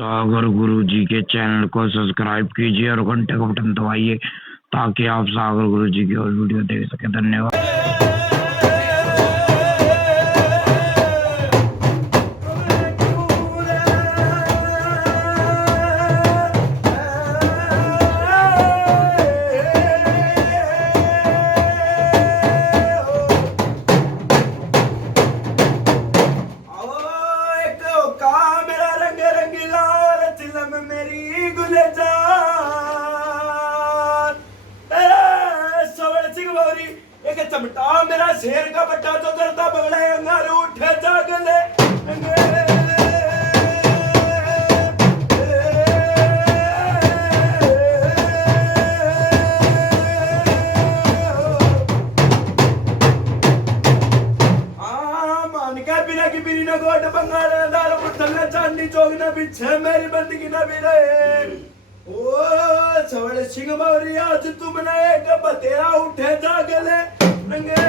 सागर गुरुजी के चैनल को सब्सक्राइब कीजिए और घंटे का बटन दबाइए ताकि आप सागर गुरुजी की और वीडियो देख सके। धन्यवाद। चमटा मेरा शेर का बट्टा तो डरता बगड़े अंगार उठे जागले मान के बिना की बिरी न गोट बंगाल दाल पुतल चांदी चौक न पीछे मेरी बंदगी न भी रहे। ओ सवड़ सिंह मौरी आज तुमने एक बतेरा उठे जागले नंगे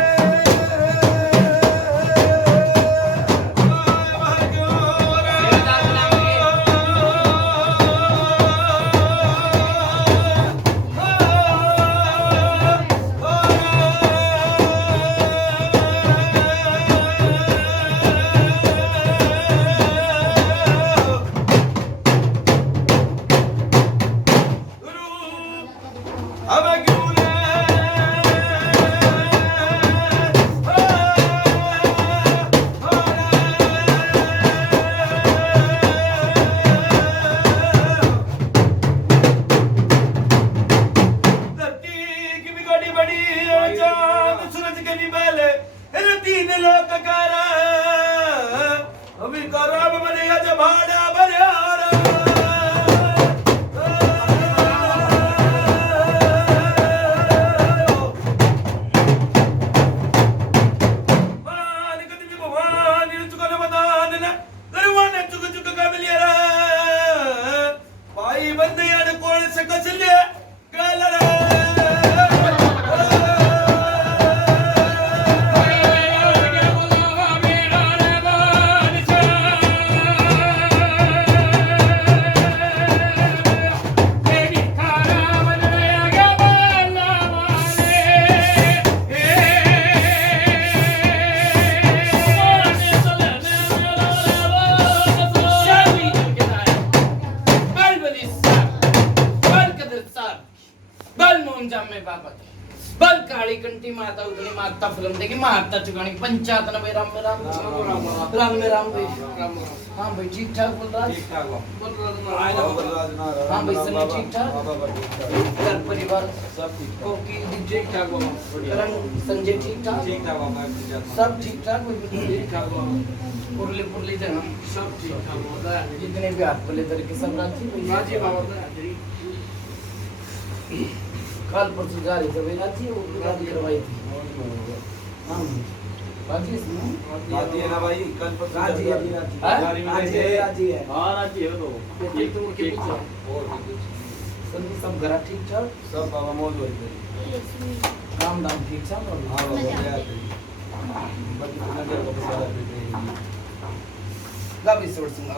बल काली कंटी माता उतनी माता फिल्म देखी माता चुकानी पंचायत न भाई राम राम भाई हाँ भाई ठीक ठाक बोल रहा हाँ भाई सब ठीक ठाक घर परिवार सब ठीक ठाक संजय ठीक ठाक सब ठीक ठाक पुरली जना सब ठीक ठाक जितने भी हाथ बोले तरीके सब राजी कल परसों जा रही थी राजी वो गाड़ी करवाई थी हाँ राजी इसमें राजी है ना भाई कल परसों राजी है हाँ राजी है तो एक तो के पीछे सब घर ठीक ठाक सब बाबा मौज हो गई काम दाम ठीक ठाक और हाँ बाबा बाकी तो नगर का सारा पे गाड़ी सोच सुना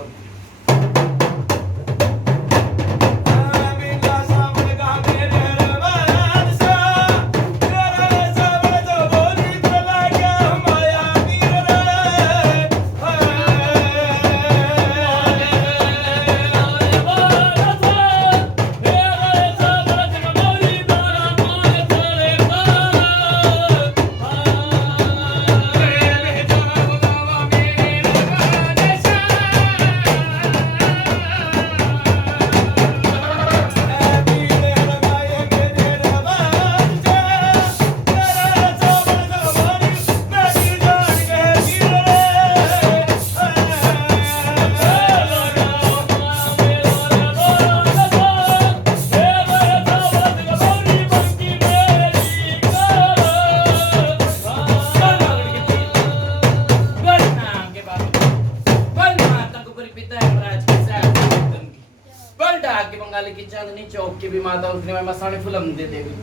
की चांदनी चौक की भी माता उसने मैं मसाने फिल्म दे देगी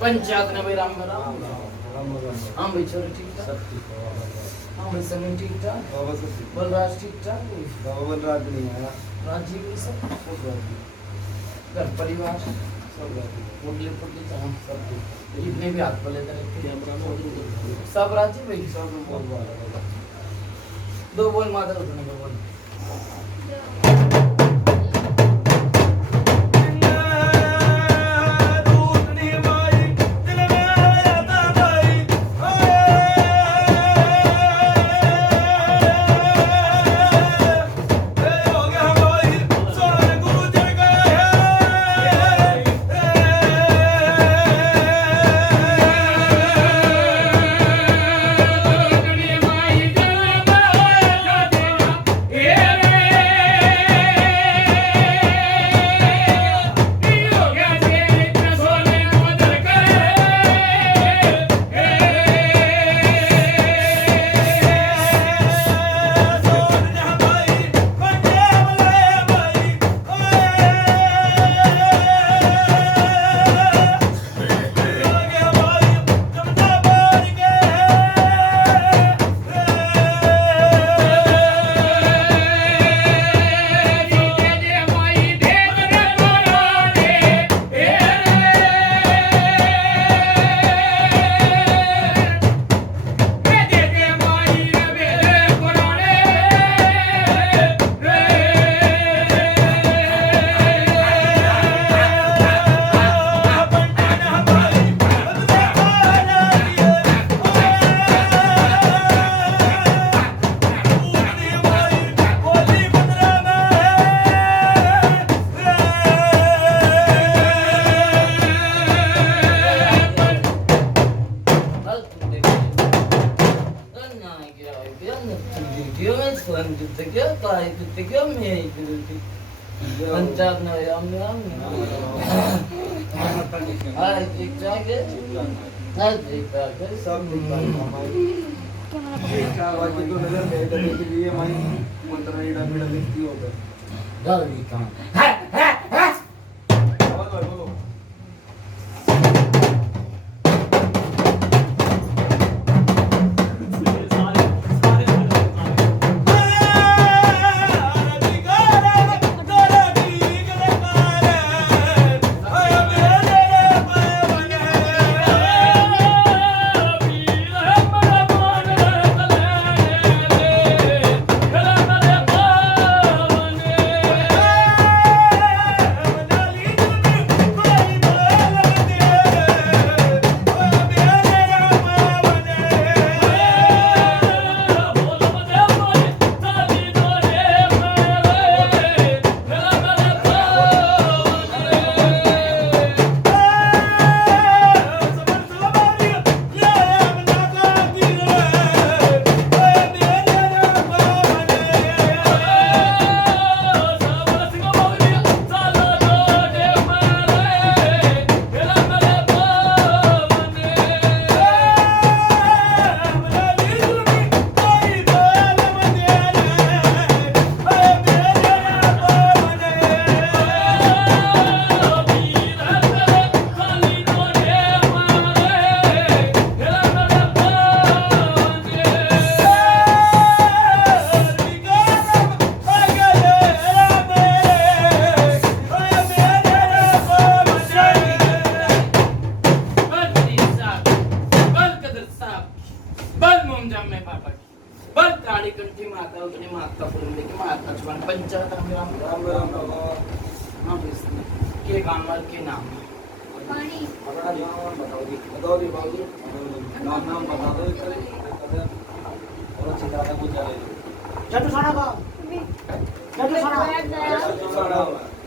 पंचायत ने भाई राम हाँ भाई चलो ठीक ठाक हाँ भाई सब ठीक ठाक बलराज ठीक ठाक बलराज नहीं है राजीव ये सब घर परिवार सब मुरली पुरली सब जितने भी हाथ पले सब राजीव भाई सब दो बोल माता उठने का बोल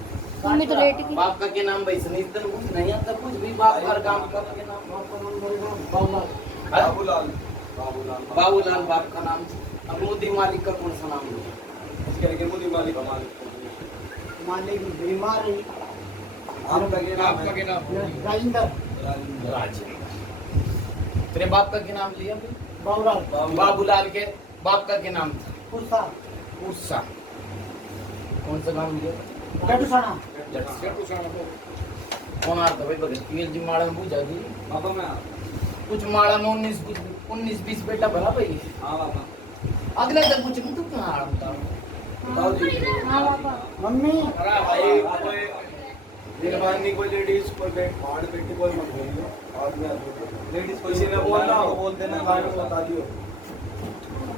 बाप का क्या नाम भाई सुनी कुछ नहीं आता कुछ भी बाप का काम का नाम बाबूलाल बाबूलाल बाप का नाम। अब मोदी मालिक का कौन सा नाम है? इसके लिए मोदी मालिक का मालिक बीमार है। आपका क्या नाम? राजेंद्र तेरे बाप का क्या नाम लिया? बाबूलाल। बाबूलाल के बाप का क्या नाम था? उर्सा। उर्सा कौन सा नाम लिया? जटुसाना। कौन आता भाई भगत पीएल जी माड़ा में पूछा जी बाबा में कुछ माड़ा में 19 20 बेटा भला भाई। हां बाबा अगले तक कुछ तू कहां आता बताओ जी। मम्मी अरे भाई कोई दिलबानी कोई लेडीज कोई बेटी कोई मत बोलियो आदमी लेडीज कोई से ना बोलना वो बोल देना गाड़ी में बता दियो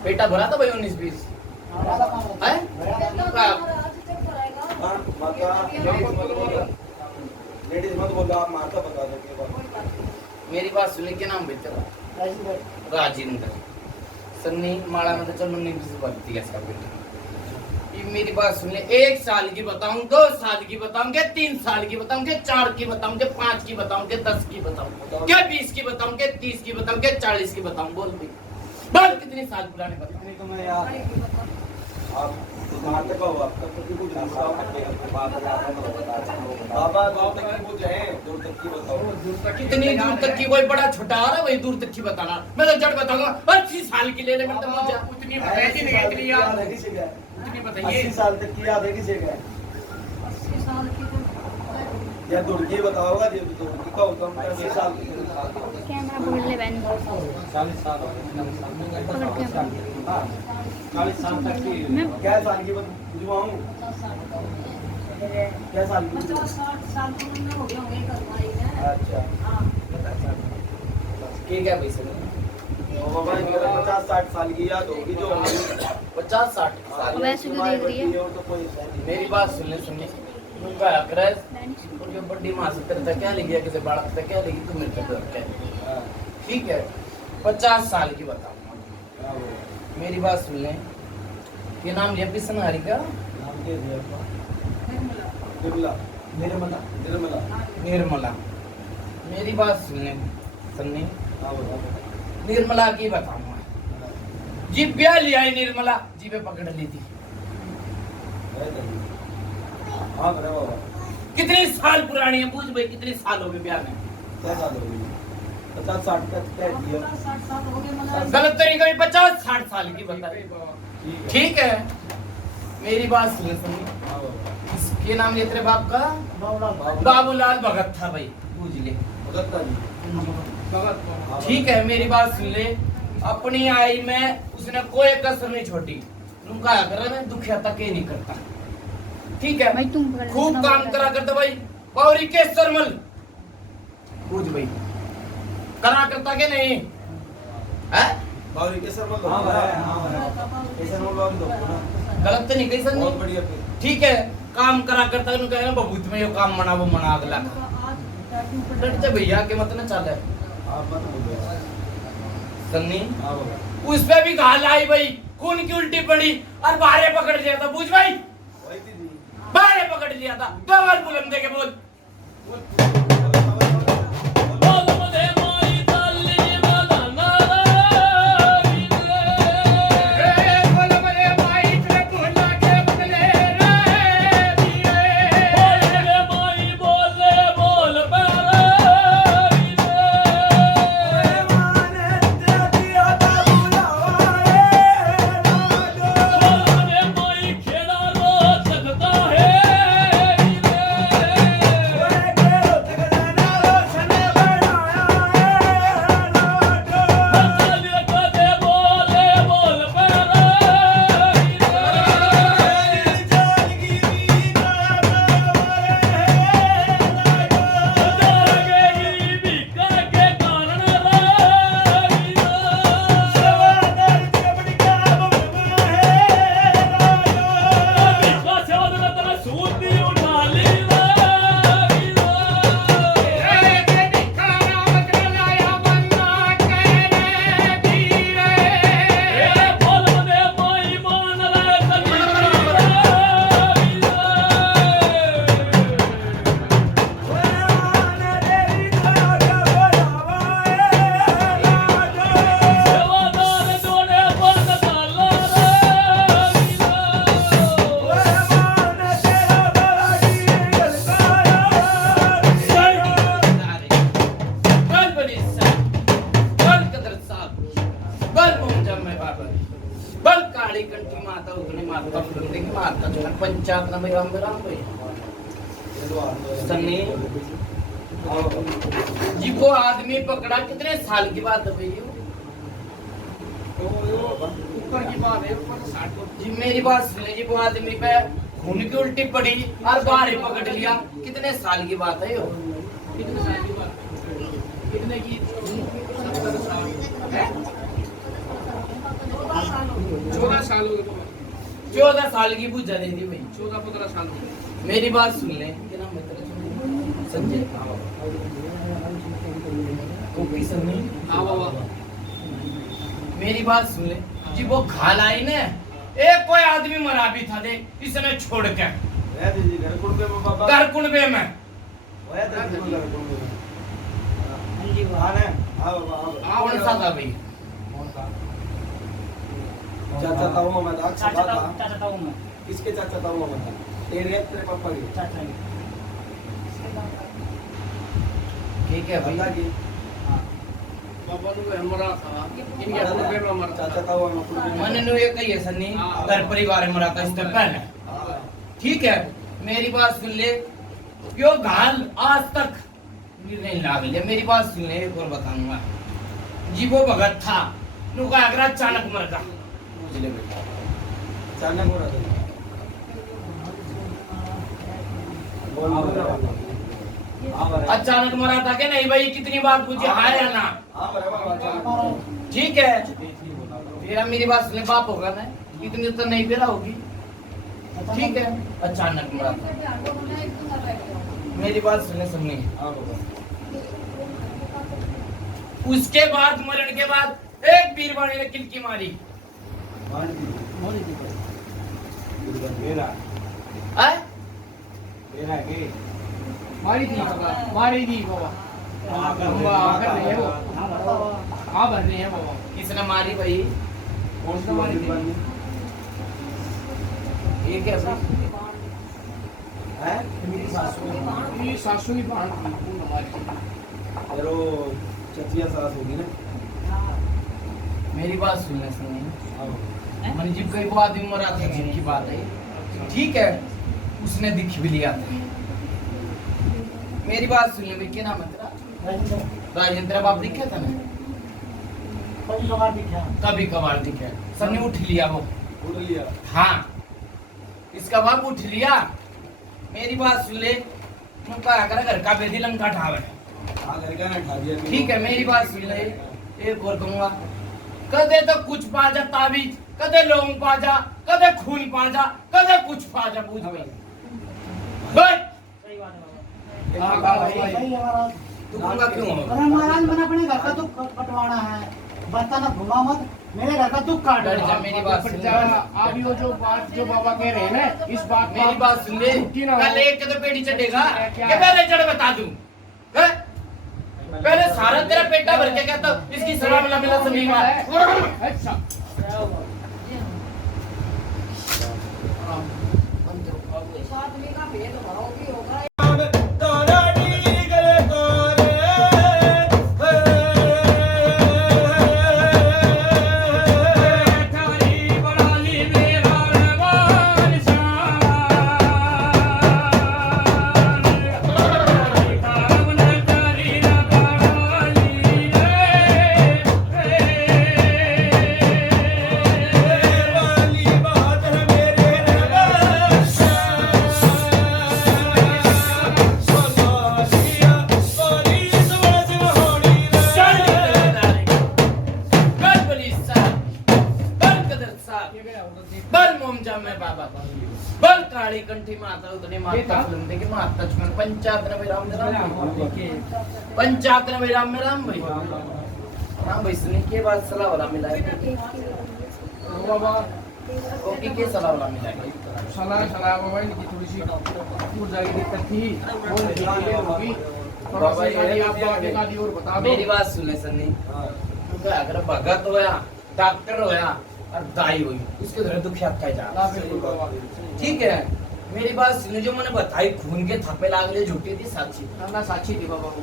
बेटा भरा था भाई 19-20 है हां माता लेडीज मत बोलो आप माता बता दो के बाद मेरी बात सुन के नाम बेटा राजेंद्र सन्नी माला में तो चलो नहीं बनती है इसका बेटा ये मेरी बात सुन ले 1 साल की बताऊं 2 साल की बताऊंगे 3 साल की बताऊंगे 4 की बताऊंगे 5 की बताऊंगे 10 की बताऊं क्या 20 की बताऊंगे 30 की बताऊंगे 40 की बताऊं बोल भाई बोल कितनी साल पुराने बताऊं कितनी तो मैं यार आप कहां तक हो आपका कुछ बाबा दूर तक की पूछ है दूर तक की बताओ कितनी दूर तक की कोई बड़ा छोटा आ रहा वही दूर तक की बताना मैं तो जड़ बताऊंगा 80 साल की ले ले मतलब मुझे उतनी बताई थी नहीं इतनी याद उतनी बताइए 80 साल तक की याद है किसी का 80 साल की या दूर की बताओगा जी दूर की का होता है 80 साल की कैमरा पकड़ ले बहन 40 साल हो गए पकड़ के हां 40 साल तक की क्या साल की बुझवाऊं क्या साल की 50-60 साल की उम्र हो गए होंगे करवाई में अच्छा हां ठीक है भाई सर ओ बाबा मेरा 50-60 साल की याद होगी जो 50-60 साल वैसे क्यों देख रही है और तो कोई मेरी बात सुनने उनका अग्रज उनके बड़ी मां से तेरे तक क्या लगी है किसी बालक तक क्या लगी तू मेरे तक क्या ठीक है 50 साल की बताऊंगा मेरी बात सुन ले ये नाम लिया पिसन हरी का नाम क्या है आपका निर्मला निर्मला निर्मला निर्मला मेरी बात सुन ले सन्नी हां बताओ निर्मला की बताऊंगा जी ब्याह लिया है निर्मला जी पे पकड़ ली थी हां करे बाबा कितने साल पुरानी है पूछ भाई कितने साल हो गए ब्याह में क्या साल हो गई 50-60 का क्या दिया 50-60 साल हो गए मतलब गलत तरीका भी 50-60 साल की बताई ठीक है मेरी बात सुन हां बाबा इसके नाम ये तेरे बाप का बाबा बाबूलाल भगत था भाई पूछ ले भगत जी ठीक है मेरी बात सुन ले अपनी आई में उसने कोई कसर नहीं छोड़ी उनका अगर मैं दुखिया तक ही नहीं करता ठीक है भाई तुम पकड़ खूब काम करा करता भाई पौरी के सरमल पूछ भाई करा करता के नहीं है बावरी के सर बोल हां हां कैसे बोल बाबू दो गलत तो नहीं कही सर बहुत बढ़िया फिर ठीक है काम करा करता है कहे बहुत में ये काम मना वो मना अगला डट जा भैया के मत ना चल आप मत बोलो सन्नी हां बाबा उस पे भी घाल आई भाई खून की उल्टी पड़ी और बारे पकड़ लिया था पूछ भाई वही थी बारे पकड़ लिया था दो बार बुलंद दे के बोल पंचायत नंबर राम राम भाई सन्नी जी को आदमी पकड़ा कितने साल की बात है भाई ऊपर की बात है, ऊपर 60 को जी मेरी बात सुनिए जी, वो आदमी पे खून की उल्टी पड़ी और बाहर ही पकड़ लिया। कितने साल की बात है यो? कितने साल की बात है? कितने की? 70 साल है? 14 साल हो गए। 14 साल की बुझा दे दी भाई। 14-15 साल की। मेरी बात सुन ले, क्या नाम है तेरा? संजय। ओके सनी। हाँ बाबा। मेरी बात सुन ले जी, वो घाल आई ने एक कोई आदमी मरा भी था दे इसने छोड़ के घर कुंडे में। कौन सा था भाई? चाचा ताऊ मैं था चाचा ताऊ मैं। किसके चाचा ताऊ मैं था तेरे पापा के चाचा की। ठीक है भैया भाई। की पापा तो हमारा था, इनके कुंडे में मरा चाचा था। ताऊ मैं कुंडे में मैंने नु ये कही है सन्नी, घर परिवार में मरा था इससे पहले। ठीक है मेरी बात सुन ले, क्यों घाल आज तक नहीं लाग लिया। मेरी बात सुन ले, एक और बताऊंगा जी, वो भगत था नुका अगर अचानक मर गया। अचानक हो रहा था अचानक मरा था क्या? नहीं भाई, कितनी बात पूछी, हाँ या ना? हाँ बराबर ठीक है फिर मेरी बात सुन ले, बाप होगा ना, इतनी तो नहीं बेरा होगी। ठीक है अचानक मरा था। मेरी बात सुनने सुननी, हाँ बाबा उसके बाद मरण के बाद एक बीरवाणी ने किलकी मारी। मेरा आय? मेरा के मारी थी बाबा, मारी थी बाबा। बाबा कर रहे हैं वो। हाँ भर रहे हैं बाबा। किसने मारी भाई? कौन सी मारी थी ये क्या है मेरी सासू की बाण थी, खून हमारी थी। यार वो चचिया सास होगी ना मेरी बात सुनने सुनिए, हाँ मन जी कई वो आदमी मरा था जिनकी बात है। ठीक है उसने दिख भी लिया था। मेरी बात सुन ले भाई, क्या नाम है तेरा? राजेंद्र बाप दिखे था ना? कभी कभार दिखे। सबने उठ लिया वो। उड़ लिया हाँ इसका बाप उठ लिया। मेरी बात सुन ले, उनका अगर घर का बेदी लंका ठावे। हाँ घर का ना खा दिया ठीक है मेरी बात सुन ले, एक और कहूंगा, कदे तो कुछ पा जा ताबीज, कदे लोग पा जा, कदे खून पा जा, कदे कुछ पा जा। पूछ भाई बस तू कहूंगा क्यों होगा? अरे महाराज मैंने अपने घर का दुख कटवाना है, बर्तन घुमा मत, मेरे घर का दुख काट डर जा, मेरी बात सुन ले। आप ये जो बात जो बाबा कह रहे हैं ना, इस बात मेरी बात सुन ले, कल एक के तो पेटी चढ़ेगा कि पहले जड़ बता दूं? हैं? पहले सारा तेरा पेटा भर के कहता हूं, इसकी सलाह मिला मिला सुनी बात। अच्छा आदमी का भेदभाव भी होगा। बल मोमजा में बाबा बल काली कंठी माता उतने माता सुनते के माता चुन पंचायत में राम पंचायत में राम भाई राम भाई सुनी के बाद सलाह वाला मिला है बाबा ओके के सलाह वाला मिला है सलाह बाबा इनकी थोड़ी सी ऊर्जा की दिक्कत थी, वो निकली होगी। थोड़ा सा ये आप आगे का और बता दो। मेरी बात सुने सन्नी, उनका अगर भगत होया, डॉक्टर होया और दाई हुई, इसके तरह दुखिया कह जा। ठीक है मेरी बात सुने, जो मैंने बताई खून के थप्पे लागले झूठी थी साक्षी ना साक्षी थी बाबा वो।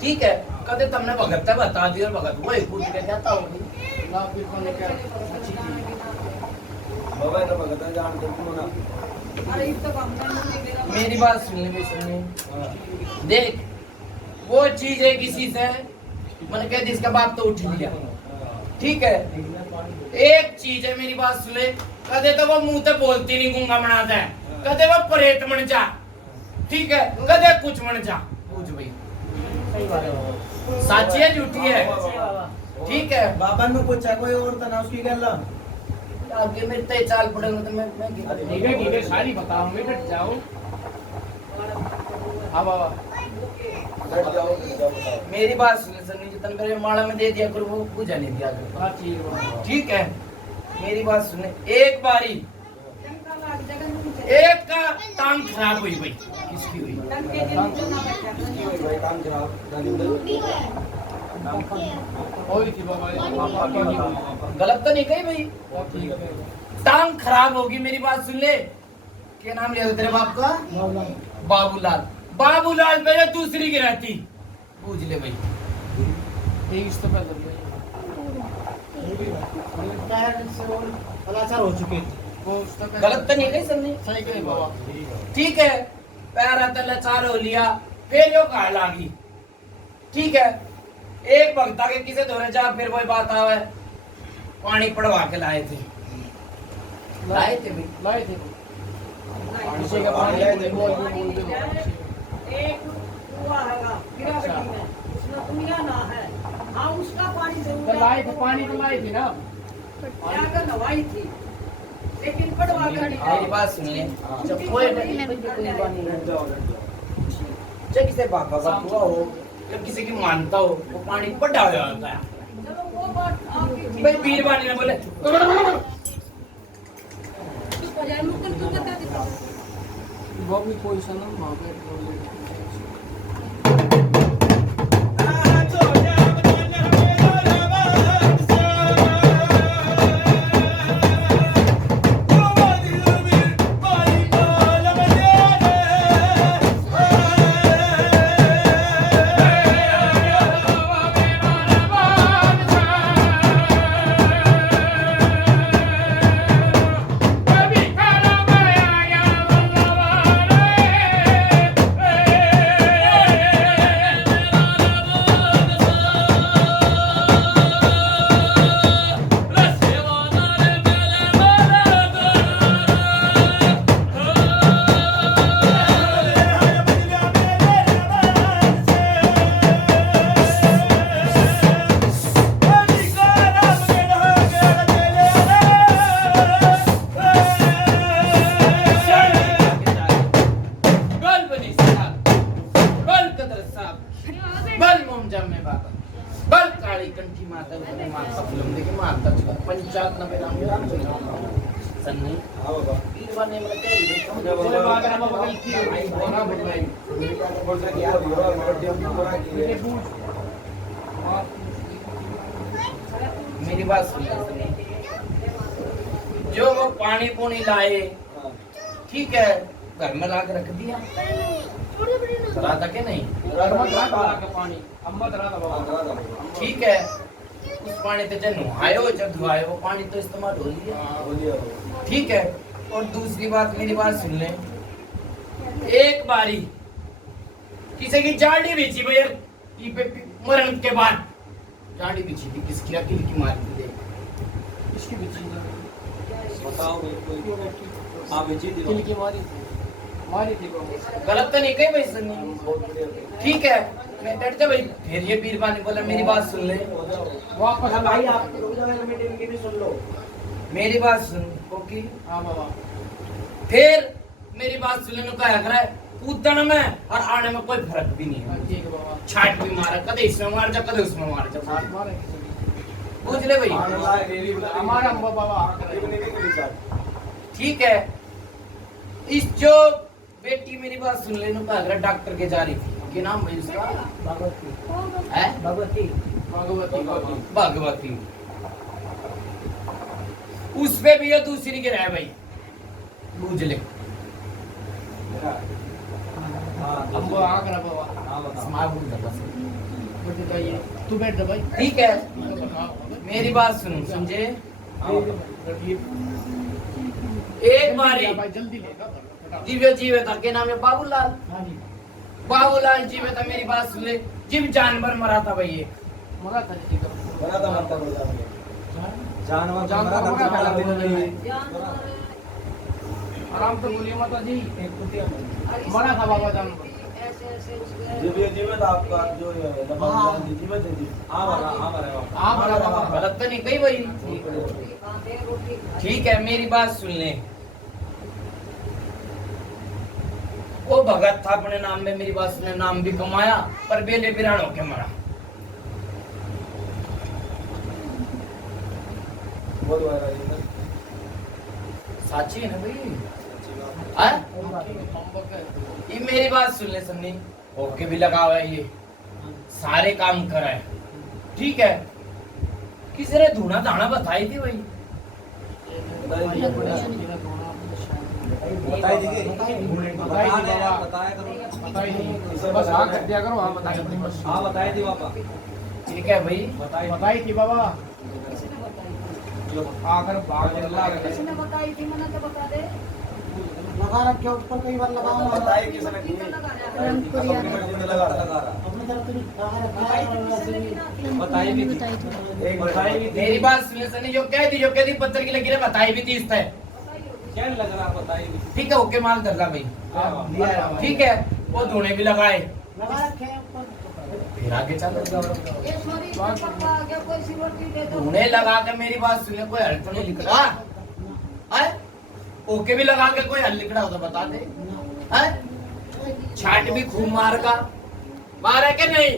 ठीक है कदे तुमने भगत बता दिया और भगत वही कूद के जाता होगी। ना बिल्कुल क्या साक्षी थी। बाबा तो भगत जान दे तू ना अरे इस तो काम नहीं मेरा। मेरी बात सुनने में सुनने देख, वो चीज है किसी से मैंने कह दी, इसका बाप तो उठ लिया। ठीक है एक चीज है मेरी बात सुन ले, कदे तो वो मुंह ते बोलती नहीं गूंगा बनाता है, कदे वो परेत बन जा, ठीक है, कदे कुछ बन जा। पूछ भाई साची है झूठी है? ठीक है बाबा ने पूछा कोई और तना उसकी गल आगे मेरे ते चाल पड़ेगा तो मैं ठीक है सारी बताऊंगी, डट जाओ। हाँ बाबा मेरी बात सुन सनी, जितने मेरे माला में दे दिया करो वो पूजा नहीं दिया करो, हाँ ठीक है बाबा। ठीक है? मेरी बात सुने, एक बारी टंका लाग जगह में चले। एक का टांग खराब हुई भाई, किसकी हुई? टंके के नीचे ना बैठा। काम खराब गाली होई थी बाबा, पापा की गलत तो नहीं कही भाई, ठीक है। टांग खराब होगी। मेरी बात सुन ले, क्या नाम लिया था तेरे बाप का? बाबूलाल। बाबूलाल पहले दूसरी की रहती, पूछ ले भाई। एक इस तो पहले कलाचार हो चुके थे। वो उस तो गलत तो नहीं कही सबने, सही कही बाबा। ठीक है? पैरा तला चार हो लिया, फिर जो कहा लागी, ठीक है? एक भक्ता के किसे धोरे जा, फिर वही बात आवे, पानी पड़वा के लाए थे भाई। लाए थे किसी का पानी बोल एक कुआं हैगा गिरावटी में, उसमें दुनिया ना है। हाँ उसका पानी जरूर तो लाए थे, पानी तो लाए थे ना। जाकर नवाई थी, लेकिन पड़वा कर मेरी बात सुन ले, जब कोई जब किसी बाबा का हुआ हो, जब किसी की मानता हो, वो पानी पड़ा हुआ होता है। चलो वो बात आपकी थी। भाई बीरबानी ने बोले उसको जाए मुकुल को बता दे। वो भी कोई सनम वहाँ पे मेरी बात सुन, जो वो पानी पुनी लाए, ठीक है, घर में ला के रख दिया, रहा के नहीं, पानी अम्मा तरह था बाबा। ठीक है? उस पानी से जब नहाए हो, जब धुआए, वो पानी तो इस्तेमाल हो लिया, ठीक है? और दूसरी बात, मेरी बात सुन ले, एक बारी किसी की जाड़ी बिछी भैया, मरण के बाद जाड़ी बिछी थी, किसकी अकेली की मारी थी, देख इसकी बिची बताओ बिल्कुल हां बेची थी किल की मारी थी बाबा। गलत तो नहीं कही भाई सन्नी, ठीक है? मैं डर जा भाई। फिर ये बीरबानी बोला, मेरी बात सुन ले, वापस भाई आप रुक जाओ, मीटिंग की भी सुन लो। मेरी बात सुन कोकी। हाँ बाबा। फिर मेरी बात सुनने को क्या कर रहा है, कूदन में और आने में कोई फर्क भी नहीं है। ठीक है बाबा। छाट भी मारा, कदे इसमें मार जा, कदे उसमें मार जा, साथ मारे किसी पूछ ले भाई, हमारा बाबा। ठीक है? इस जो बेटी मेरी बात सुन ले, डॉक्टर के जा रही थी, क्या नाम है उसका? भगवती। भगवती। उस पे भी ये दूसरी के रहे भाई, बूझ ले। हमको आग रहा बाबा। स्मार्ट बूझ जा बस। तू बैठ जा भाई। ठीक है? मेरी बात सुन, समझे? एक बारी भाई जल्दी लेगा। जीवे था, के नाम है बाबूलाल। बाबूलाल जीवे था, मेरी बात सुन ले, जीव जानवर मरा था भाई, ये मरा था। ठीक है। बड़ा था मरता बोला जानवर जानवर का खाना देना नहीं जानवर आराम से बोलिए माता जी। एक कुतिया बड़ा था बाबा जानवर। ऐसे ऐसे उसके जीवित आपका जो जीवित है जी हाँ भरा गलत तो नहीं कही भाई। रोटी खाते रोटी खाते। ठीक है मेरी बात सुन ले। वो भगत था अपने नाम में, मेरी बात सुने, नाम भी कमाया पर बेले बिरान होके मरा। बहुत वायरल है इधर। साची है ना भाई। हाँ? ये मेरी बात सुन ले सन्नी, ओके भी लगा हुआ है ये, सारे काम करा है, ठीक है। किसी ने धूना धाना बताई थी भाई। बताई दीजिए बस हाँ कर दिया करो। हाँ बताइए बस। हाँ बताई दी पापा ठीक है भाई। बताई थी बाबा। किसने बताई? आकर भाग अल्लाह के किसने बताई थी? मैंने तो बता दे। लगा रखे ऊपर कई बार लगाओ बताई किसने किसने लगाया? अपनी तरफ से लगा रखा है और वैसे ही बताई भी थी एक बताई भी मेरी बात सुन ले सन्नी, जो कह दी पत्थर की लकीरें बताई भी थी इस पे। क्या लग रहा बताई भी ठीक है ओके माल कर रहा भाई। ठीक है वो धूने भी लगाए, लगा रखे हैं ऊपर। फिर आगे चलो। ये सॉरी पक्का आ गया, कोई सी रोटी दे दो। धूने लगा के मेरी बात सुन ले, कोई हल तो नहीं लिख रहा है। ओके भी लगा के कोई हल लिख रहा हो तो बता दे। है छाट भी खूब मार का मारे के नहीं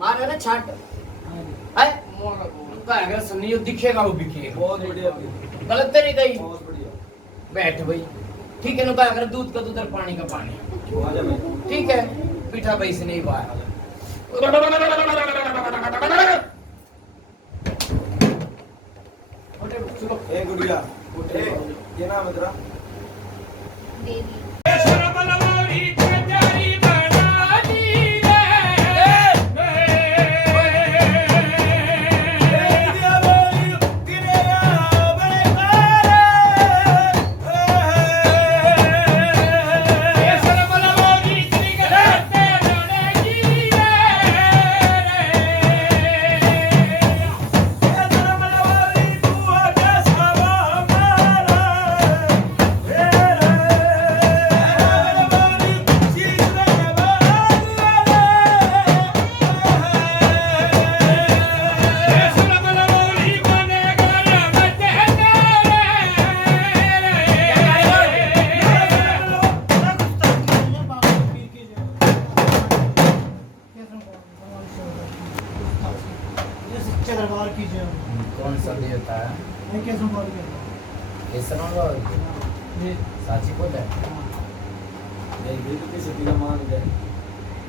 मारे ना छाट है। उनका अगर सुनियो दिखेगा वो बिकेगा। बहुत बढ़िया गलत तो नहीं कही। बहुत बढ़िया बैठ भाई। ठीक है नुका अगर दूध का दूध और पानी का पानी। आजा भाई ठीक है पीठा भाई से नहीं बात। ए गुड़िया उठे ये नाम है तेरा देवी दरबार कीजिए कौन सा देवता है? मैं कैसे बोल के ऐसा ना ये साची बोल है। नहीं ये तो किसी की ना मान गए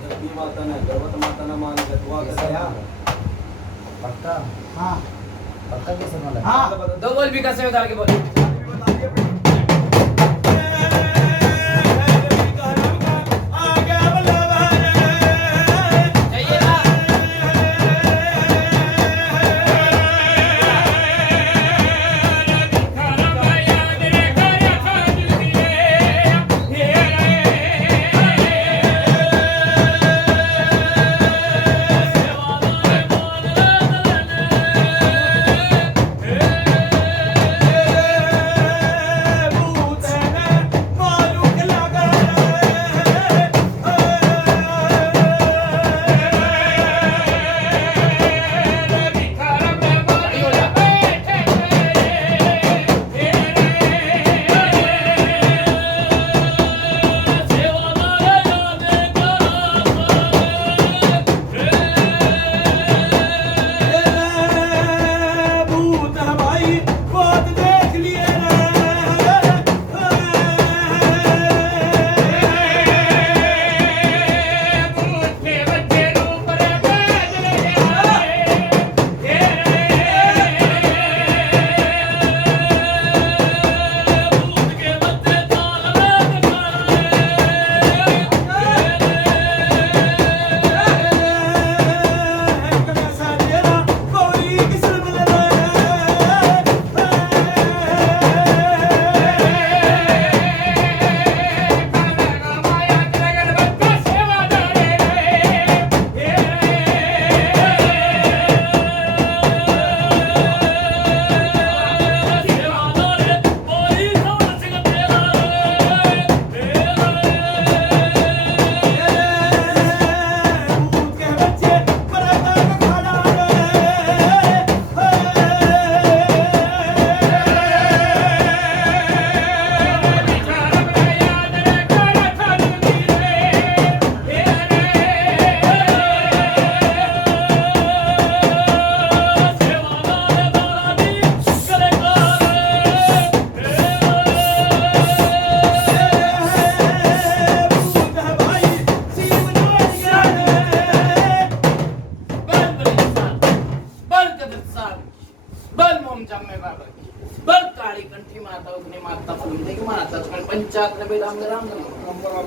धरती माता ने गर्भवत माता ने मान गए दुआ कर दिया पक्का हाँ पक्का कैसे माला? हाँ दो बोल भी कैसे उतार के बोल।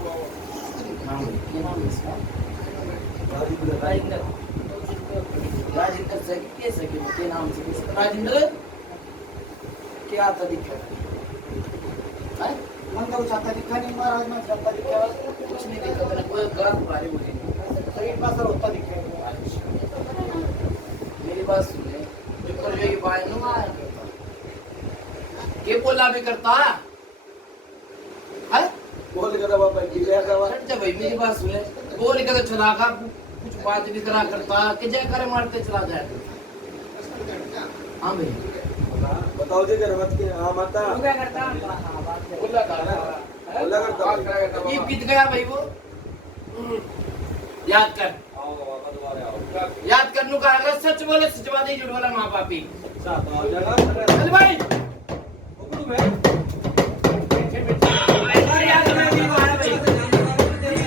नाम क्या नाम है इसका? राजेंद्र राजेंद्र। राजेंद्र से कैसे के नाम से इसका राजेंद्र क्या था दिक्कत है? मन का कुछ आता दिखा नहीं महाराज में जाता दिखा कुछ नहीं दिक्कत है कोई गलत बारे बोली नहीं। शरीर का असर होता दिखा मेरी बात सुन ले जो कर जो ये बाय नु आया करता के बोला भी करता है बोल कर बाबा की ले का हट जा भाई मेरी बात सुन ले बोल के तो चला का कुछ बात भी करा करता कि जय करे मारते चला जाए। हाँ भाई बताओ जी घर मत के हां माता वो क्या करता हाँ बात है बोला था बोला करता ये बीत गया भाई वो याद कर आओ बाबा दोबारा आओ याद करने का अगर सच बोले सचवा दे झूठ बोला माँ बाप ही साथ आ जाएगा चल भाई गुरु भाई याद में भी वो है भाई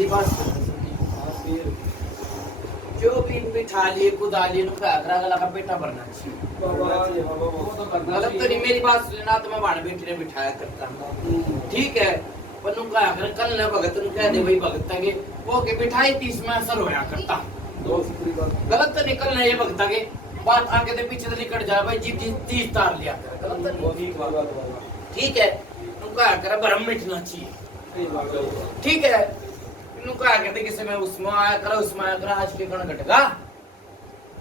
मेरी बात सुन फिर जो भी बिठा लिए कुदा लिए नु का अगला गला का पेटा भरना चाहिए गलत तो नहीं मेरी बात सुनना तो मैं वाण बेटी ने बिठाया करता ठीक है पर नु का अगर कल न भगत नु कह दे भाई भगत के वो के बिठाई 30 में असर होया करता गलत तो निकल नहीं ये भगत के बात आगे से पीछे से निकल जा भाई जी 30 तार लिया कर गलत तो नहीं ठीक है नु का कर भरम मिटना चाहिए ठीक है नु का कहते किसी में उसमें आया करा आज के कण घटेगा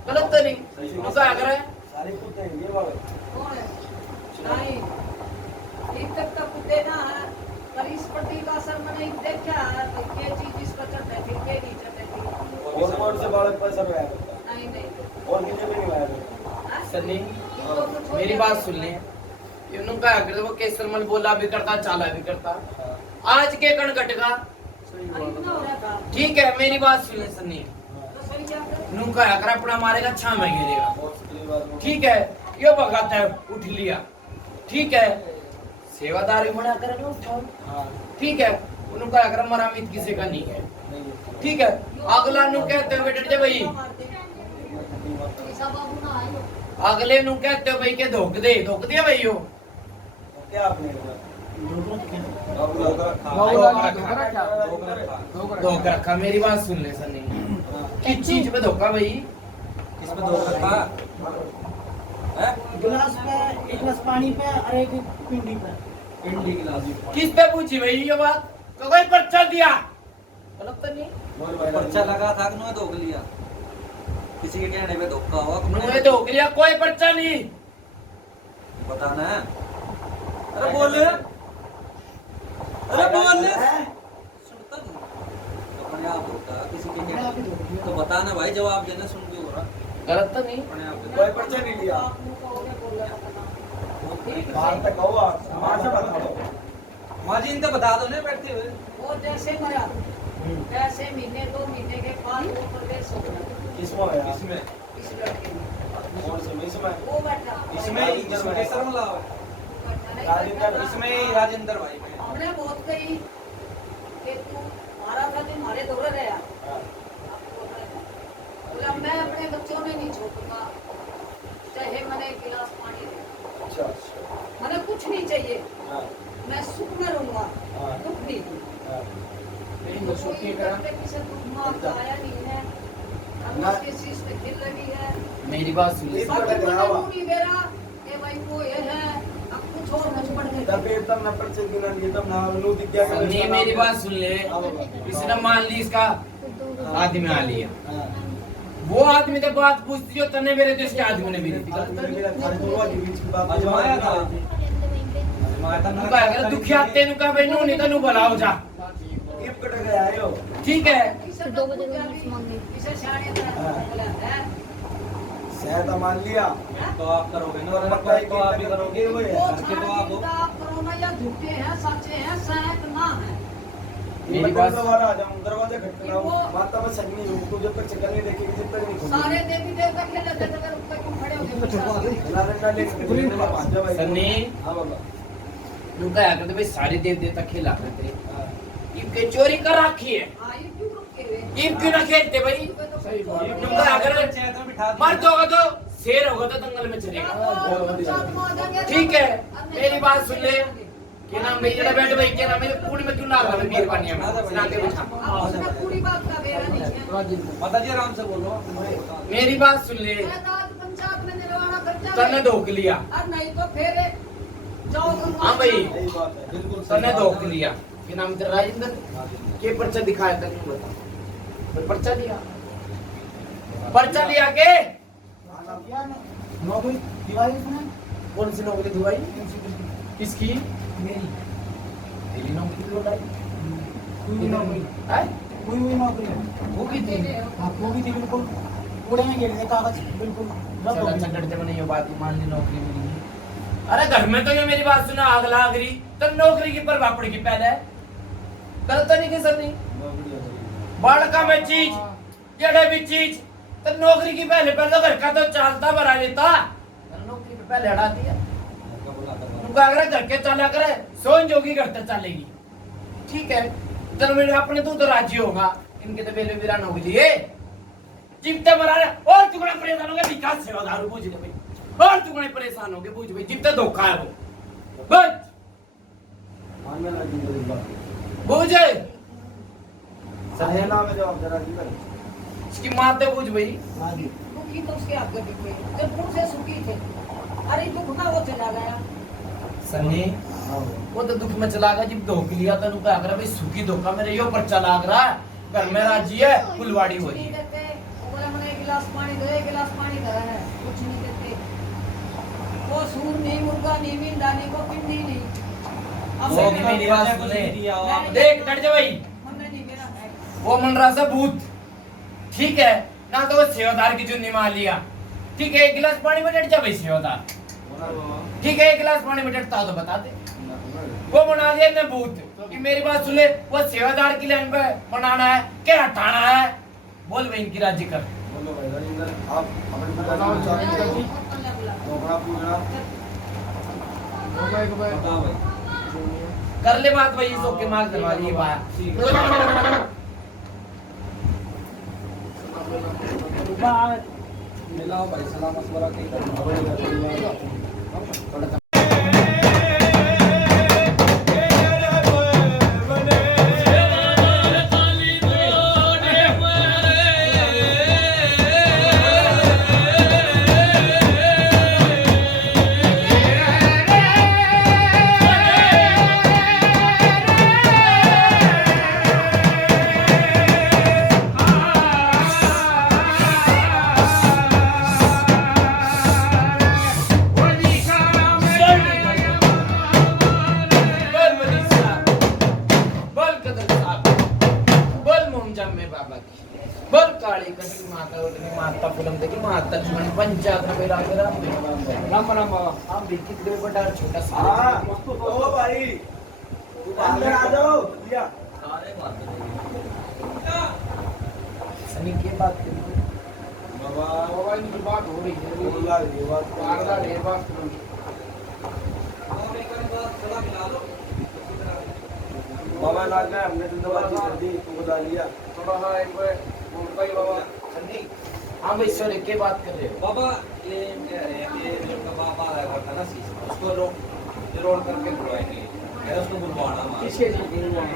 गलत तो नहीं नु का करे सारे कुत्ते हैं ये वाले कौन है नहीं इन तक का कुत्ते ना है पर इस पट्टी का असर मैंने देखा है तो ये चीज इस पर चढ़ते फिर के नहीं चढ़ते और कौन से बालक पर सब आया नहीं नहीं और किसी भी नहीं आया सन्नी मेरी बात सुन ले ये नु का करे वो केसर मल बोला भी करता चाला भी करता आज के कण घटेगा इतना हो रहा था ठीक है मेरी बात सुन ले सन्नी तो सही क्या कर नु का अगर अपना मारेगा 6 महीने देगा ठीक है यो भगाता है उठ लिया ठीक है सेवादारी बना कर ना उठाओ ठीक है उनका अगर मरामित किसी का नहीं है ठीक है अगला नु कहते हो बेटे भाई ऐसा बाबू ना आयो अगले नु कहते हो भाई के धोख दिया भाई यो क्या आपने धोखा रखा मेरी बात सुन ले सन्नी किस चीज पे धोखा भाई इसमें दो रखा गिलास पे एक गिलास पानी पे और एक पिंडी पे इंडी गिलास किस पे पूछी भाई ये बात तो कोई पर्चा दिया गलत तो नहीं पर्चा लगा था कि धोख लिया किसी के कहने पे धोखा हुआ उन्होंने धोख लिया कोई पर्चा नहीं बताना है अरे बोल सुनता नहीं अपने आप होता किसी के अपने आप ही धोख कहने दिया। तो बताना भाई जवाब देना सुन के हो रहा गलत तो नहीं अपने आप कोई पर्चा नहीं लिया आपने कहोगे बोल रहा था बाहर तक आओ बाहर से बता दो माँ जी इनसे बता दो ना बैठते हुए वो जैसे मरा वैसे महीने 2 महीने के बाद वो प्रवेश हो गया किसमें आया इसमें इस लड़के में कौन से में इसमें वो बैठा इसमें इसमें कैसा मिला राजेंद्र इसमें राजेंद्र भाई में हमने बहुत कही कि तू मारा था तो हमारे दौरे रहा बोला मैं अपने बच्चों में नहीं छोड़ूंगा चाहे मैंने एक गिलास पानी दे अच्छा अच्छा मैंने कुछ नहीं चाहिए हाँ मैं सुख में रहूंगा हाँ दुख नहीं दूंगा हाँ तो कोई करते किसी दुख मार का आया नहीं है हम ना। उसके चीज पे खिल लगी है मेरी बात सुन ले इस बाकी पर मैंने लगावा। मुंह नहीं बेरा कि भाई वो ये है अब कुछ और मुझ पड़ गए तब एकदम न पर्चे गिना लिए तब ना नु दिख गया सन्नी मेरी बात सुन ले किसी ने मान ली इसका आदमी आ लिया हां वो आदमी तो बात पूछती हो तने मेरे देश के आदमी ने भी नहीं आज मैंने मेरा घर दोनों के बीच की बात अजमाया था उनका अगर दुखिया तेनु का भाई नो नहीं तनु बुलाओ जा गिफ्ट कट गया आयो ठीक है किसे तो बजे किसे शाने का बोला है शायद मान लिया तो आप करोगे ना और पता है तो आप भी करोगे वो करके तो आप हो कोरोना या झूठे हैं सच्चे हैं शायद ना है मेरी बात दोबारा आ जाऊं दरवाजा खटखटाऊं माता में सगनी हूं तू जब तक चक्कर नहीं देखेगी जब तक नहीं खोलेगी सारे देवी देवता खेले थे अगर ऊपर क्यों खड़े हो गए हिला डंडा लेके भाग जा भाई सन्नी हां बाबा उनका आकर भाई सारे देव देवता खेला करते इनके चोरी कर रखी है हां ये क्यों रुके हुए ये क्यों ना खेलते भाई सही उनका अगर पंचायत में बिठा मर्द होगा तो शेर होगा तो दंगल में चलेगा ठीक है मेरी बात सुन ले क्या नाम भाई जरा बैठ भाई क्या नाम मेरे पूरी में क्यों ना लगा मीर पानी में सुना के बिठा उसमें पूरी बात का बेरा नहीं है माता जी आराम से बोलो मेरी बात सुन ले शायद पंचायत में निर्वाणा खर्चा तने धोख लिया और नहीं तो फिर जाओ हाँ भाई सही बात है बिल्कुल तने धोख लिया क्या नाम तेरा राजेंद्र के पर्चा दिखाया था नहीं बता तो पर्चा लिया पर्चा लिया के नौकरी दिवाली इसने कौन सी नौकरी दुआई किसकी मेरी तेरी नौकरी लौटाई कोई नौकरी है कोई नौकरी है वो की थी वो भी थी बिल्कुल पूरे में गिर कागज बिल्कुल रद्द हो चल गई। अच्छा डरते बने ये बात मान ली नौकरी मिली अरे घर में तो ये मेरी बात सुना आग लाग रही तो नौकरी की प्रभाव पड़ेगी पहले कल तो नहीं किसी नहीं बड़का में चीज जड़े भी चीज तो नौकरी की पहले तो घर का तो चालता बना लेता नौकरी पे पहले हटा दिया उनका अगर घर के चला करे सोन जोगी घर तक चलेगी ठीक है चलो मेरे अपने तो राजी होगा, इनके तो बेले वीरान हो गए जितने मरा रहे और तुगड़े परेशान हो गए विकास सेवादार पूछ ले भाई, और तुगड़े परेशान हो गए पूछ भाई जितने धोखा है वो बस मानने लगी मेरी बात पूछे सहेला में जवाब जरा जी भाई इसकी माते पूछ भाई। हाँ जी दुखी तो उसके आगे दिखे जब मुझसे सुखी थे, अरे दुख ना वो चला गया। सनी वो तो दुख में चला गया जब धोख लिया था नु क्या कर भाई सुखी धोखा मेरे यो पर चला रहा घर में राजी है फुलवाड़ी हो रही है। बोले मैंने एक गिलास पानी दे, एक गिलास पानी धरा है, कुछ नहीं देते। वो सूर नहीं, मुर्गा नहीं, मींढा नहीं, को पिंडी नहीं। अब वो मैं मेरी बात सुने मैंने- देख डट जा भाई मन नहीं मेरा है। वो मन रहा था भूत ठीक है ना तो वो सेवादार की चुन्नी मार लिया ठीक है एक गिलास पानी में डट जा भाई सेवादार ठीक है एक गिलास पानी में डटता हो तो बता दे वो बना दिया ने भूत कि मेरी बात सुन ले वो सेवादार की लाइन पे बनाना है क्या हटाना है बोल भाई इनकी राजी कर बोलो भाई राजेंद्र आप अपने पिताजी को चालीस कर दी तो बड़ा पूछना बताओ भाई कर ले बात भाई सो के मार्ग दलवा ली बात मिलाओ भाई सलाम मशवरा के करना पंचायत में राम राम बाबा हम भी कितने बड़ा छोटा सा ओ भाई अंदर आ जाओ भैया सनी की बात करी बाबा बाबा इनकी बात हो रही है बोला ये बात पागला ढेर बात बाबा लाग गया हमने तो बात कर दी तो बता लिया थोड़ा हाँ एक बार बोल भाई बाबा सनी हाँ भाई सर के बात कर रहे हो बाबा ये जो का बाबा है घर का ना उसको रोड करके बुलवाएंगे है उसको बुलवाना किसके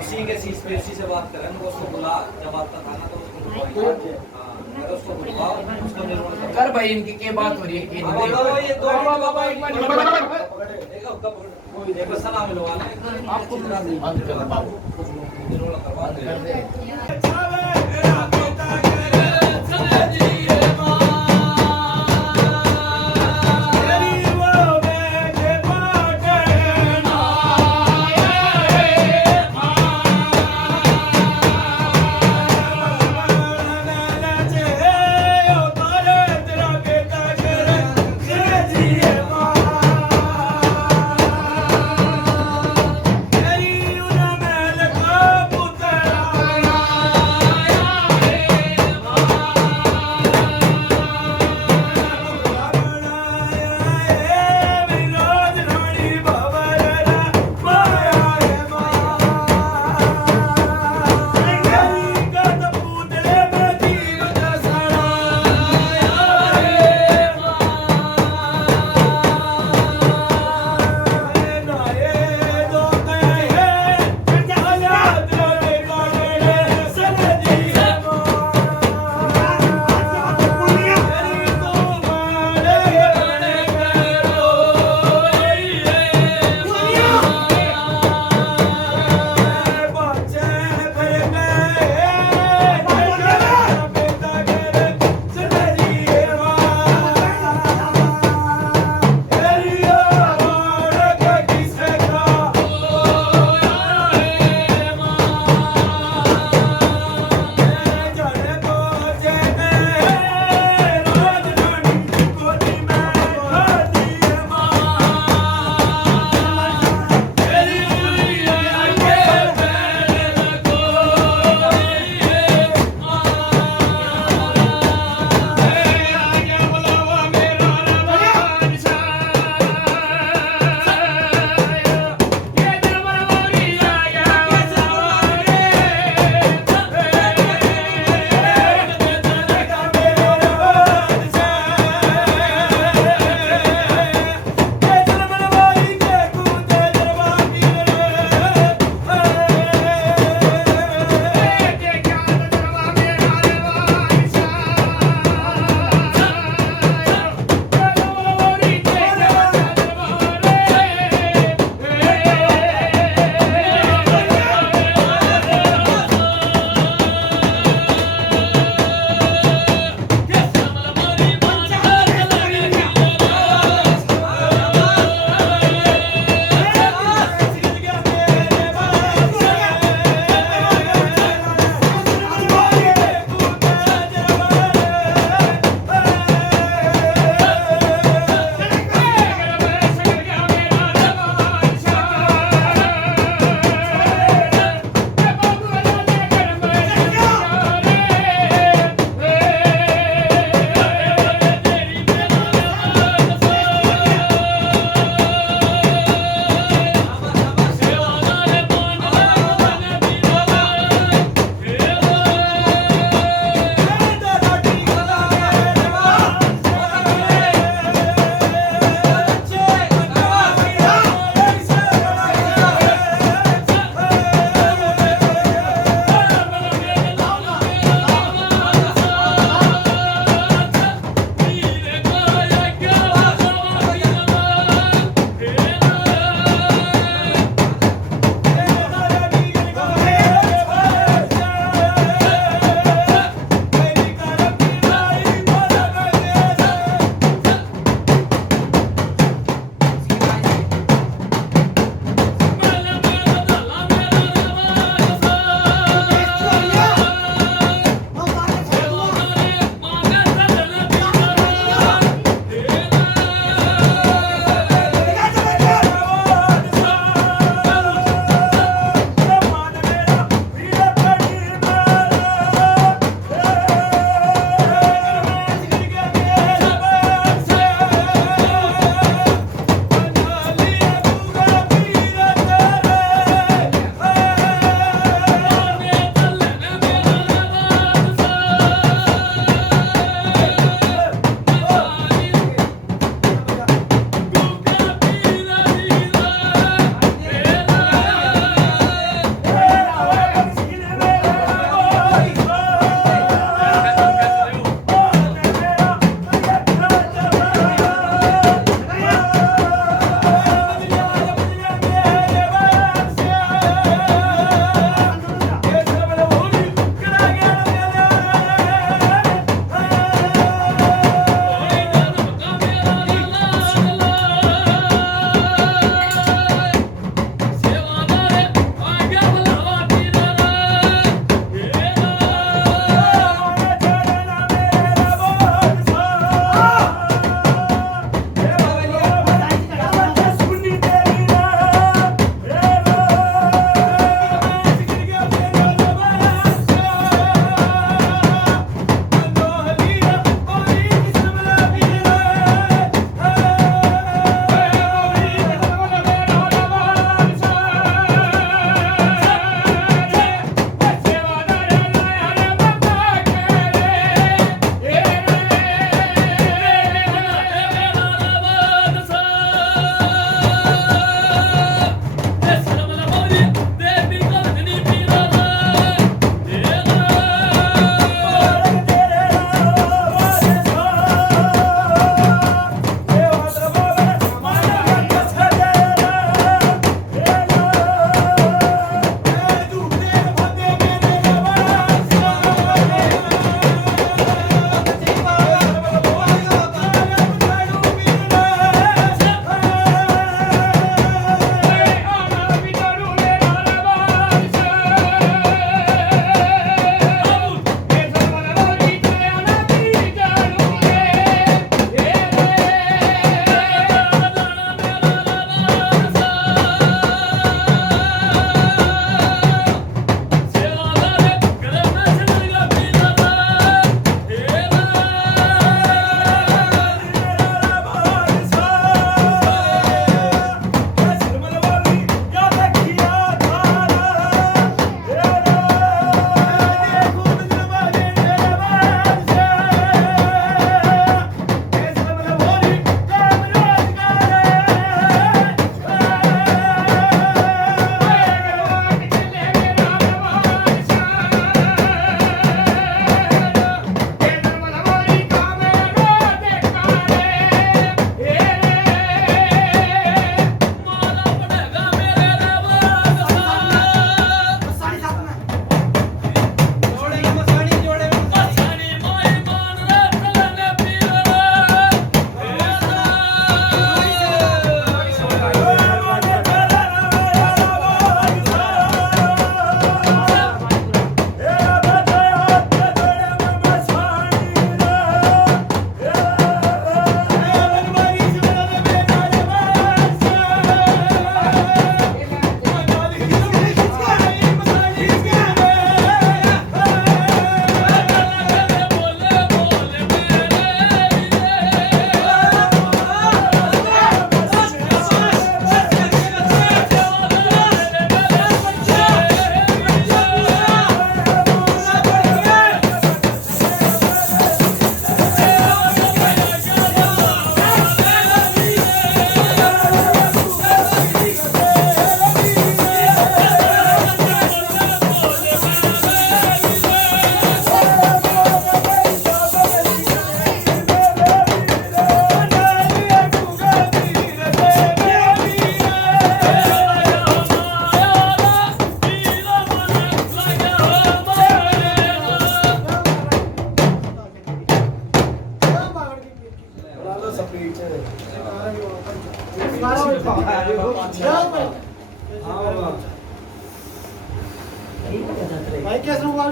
उसी के शीश पे उसी से बात करें उसको बुला जब आता था ना तो उसको बुलवाएंगे हां उसको बुलवाओ उसको निर्माण कर भाई इनकी क्या बात हो रही है कि बाबा ये दो बाबा एक बार देखो कब एक सलाम मिलवाना आपको बंद कर बाबू निर्माण करवा कर दे Puta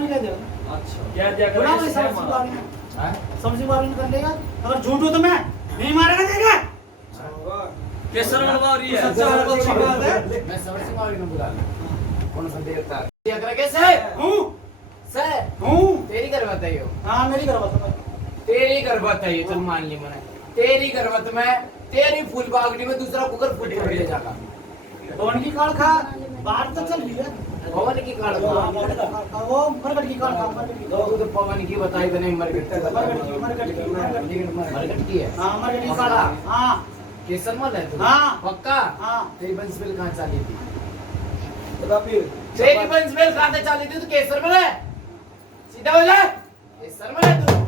वाली ले दे अच्छा क्या क्या बुला कर ले रहे सब्जी वाली में हाँ? सब्जी वाली कर लेगा अगर झूठ हो तो मैं नहीं मारेगा देगा केसर बनवा रही है सच्चा है तो अच्छी बात है। मैं समर सिंह मावी ने बुला लिया कौन सा देवता ये अगर कैसे हूँ सर हूँ तेरी घर बताइयो हाँ मेरी करवा तो तेरी घर बताइए चल मान ली मैंने तेरी गर्भत में तेरी फूल बागड़ी में दूसरा कुकर फूट पड़ ले जागा भवन की काल खा बाहर तो चल रही है पवन की काल हाँ, भवन का काल खा, वो मरकट की काल खा मरकट की तो तो पवन की बताई तो नहीं मरकट मरकट की है हाँ मरकट की काल खा, हाँ केसर मल है तू हाँ। पक्का हाँ तेरी बंसबेल कहाँ चाली थी बता फिर तेरी बंसबेल कहाँ से चाली थी तू केसर मल है सीधा हो जा केसर मल है तू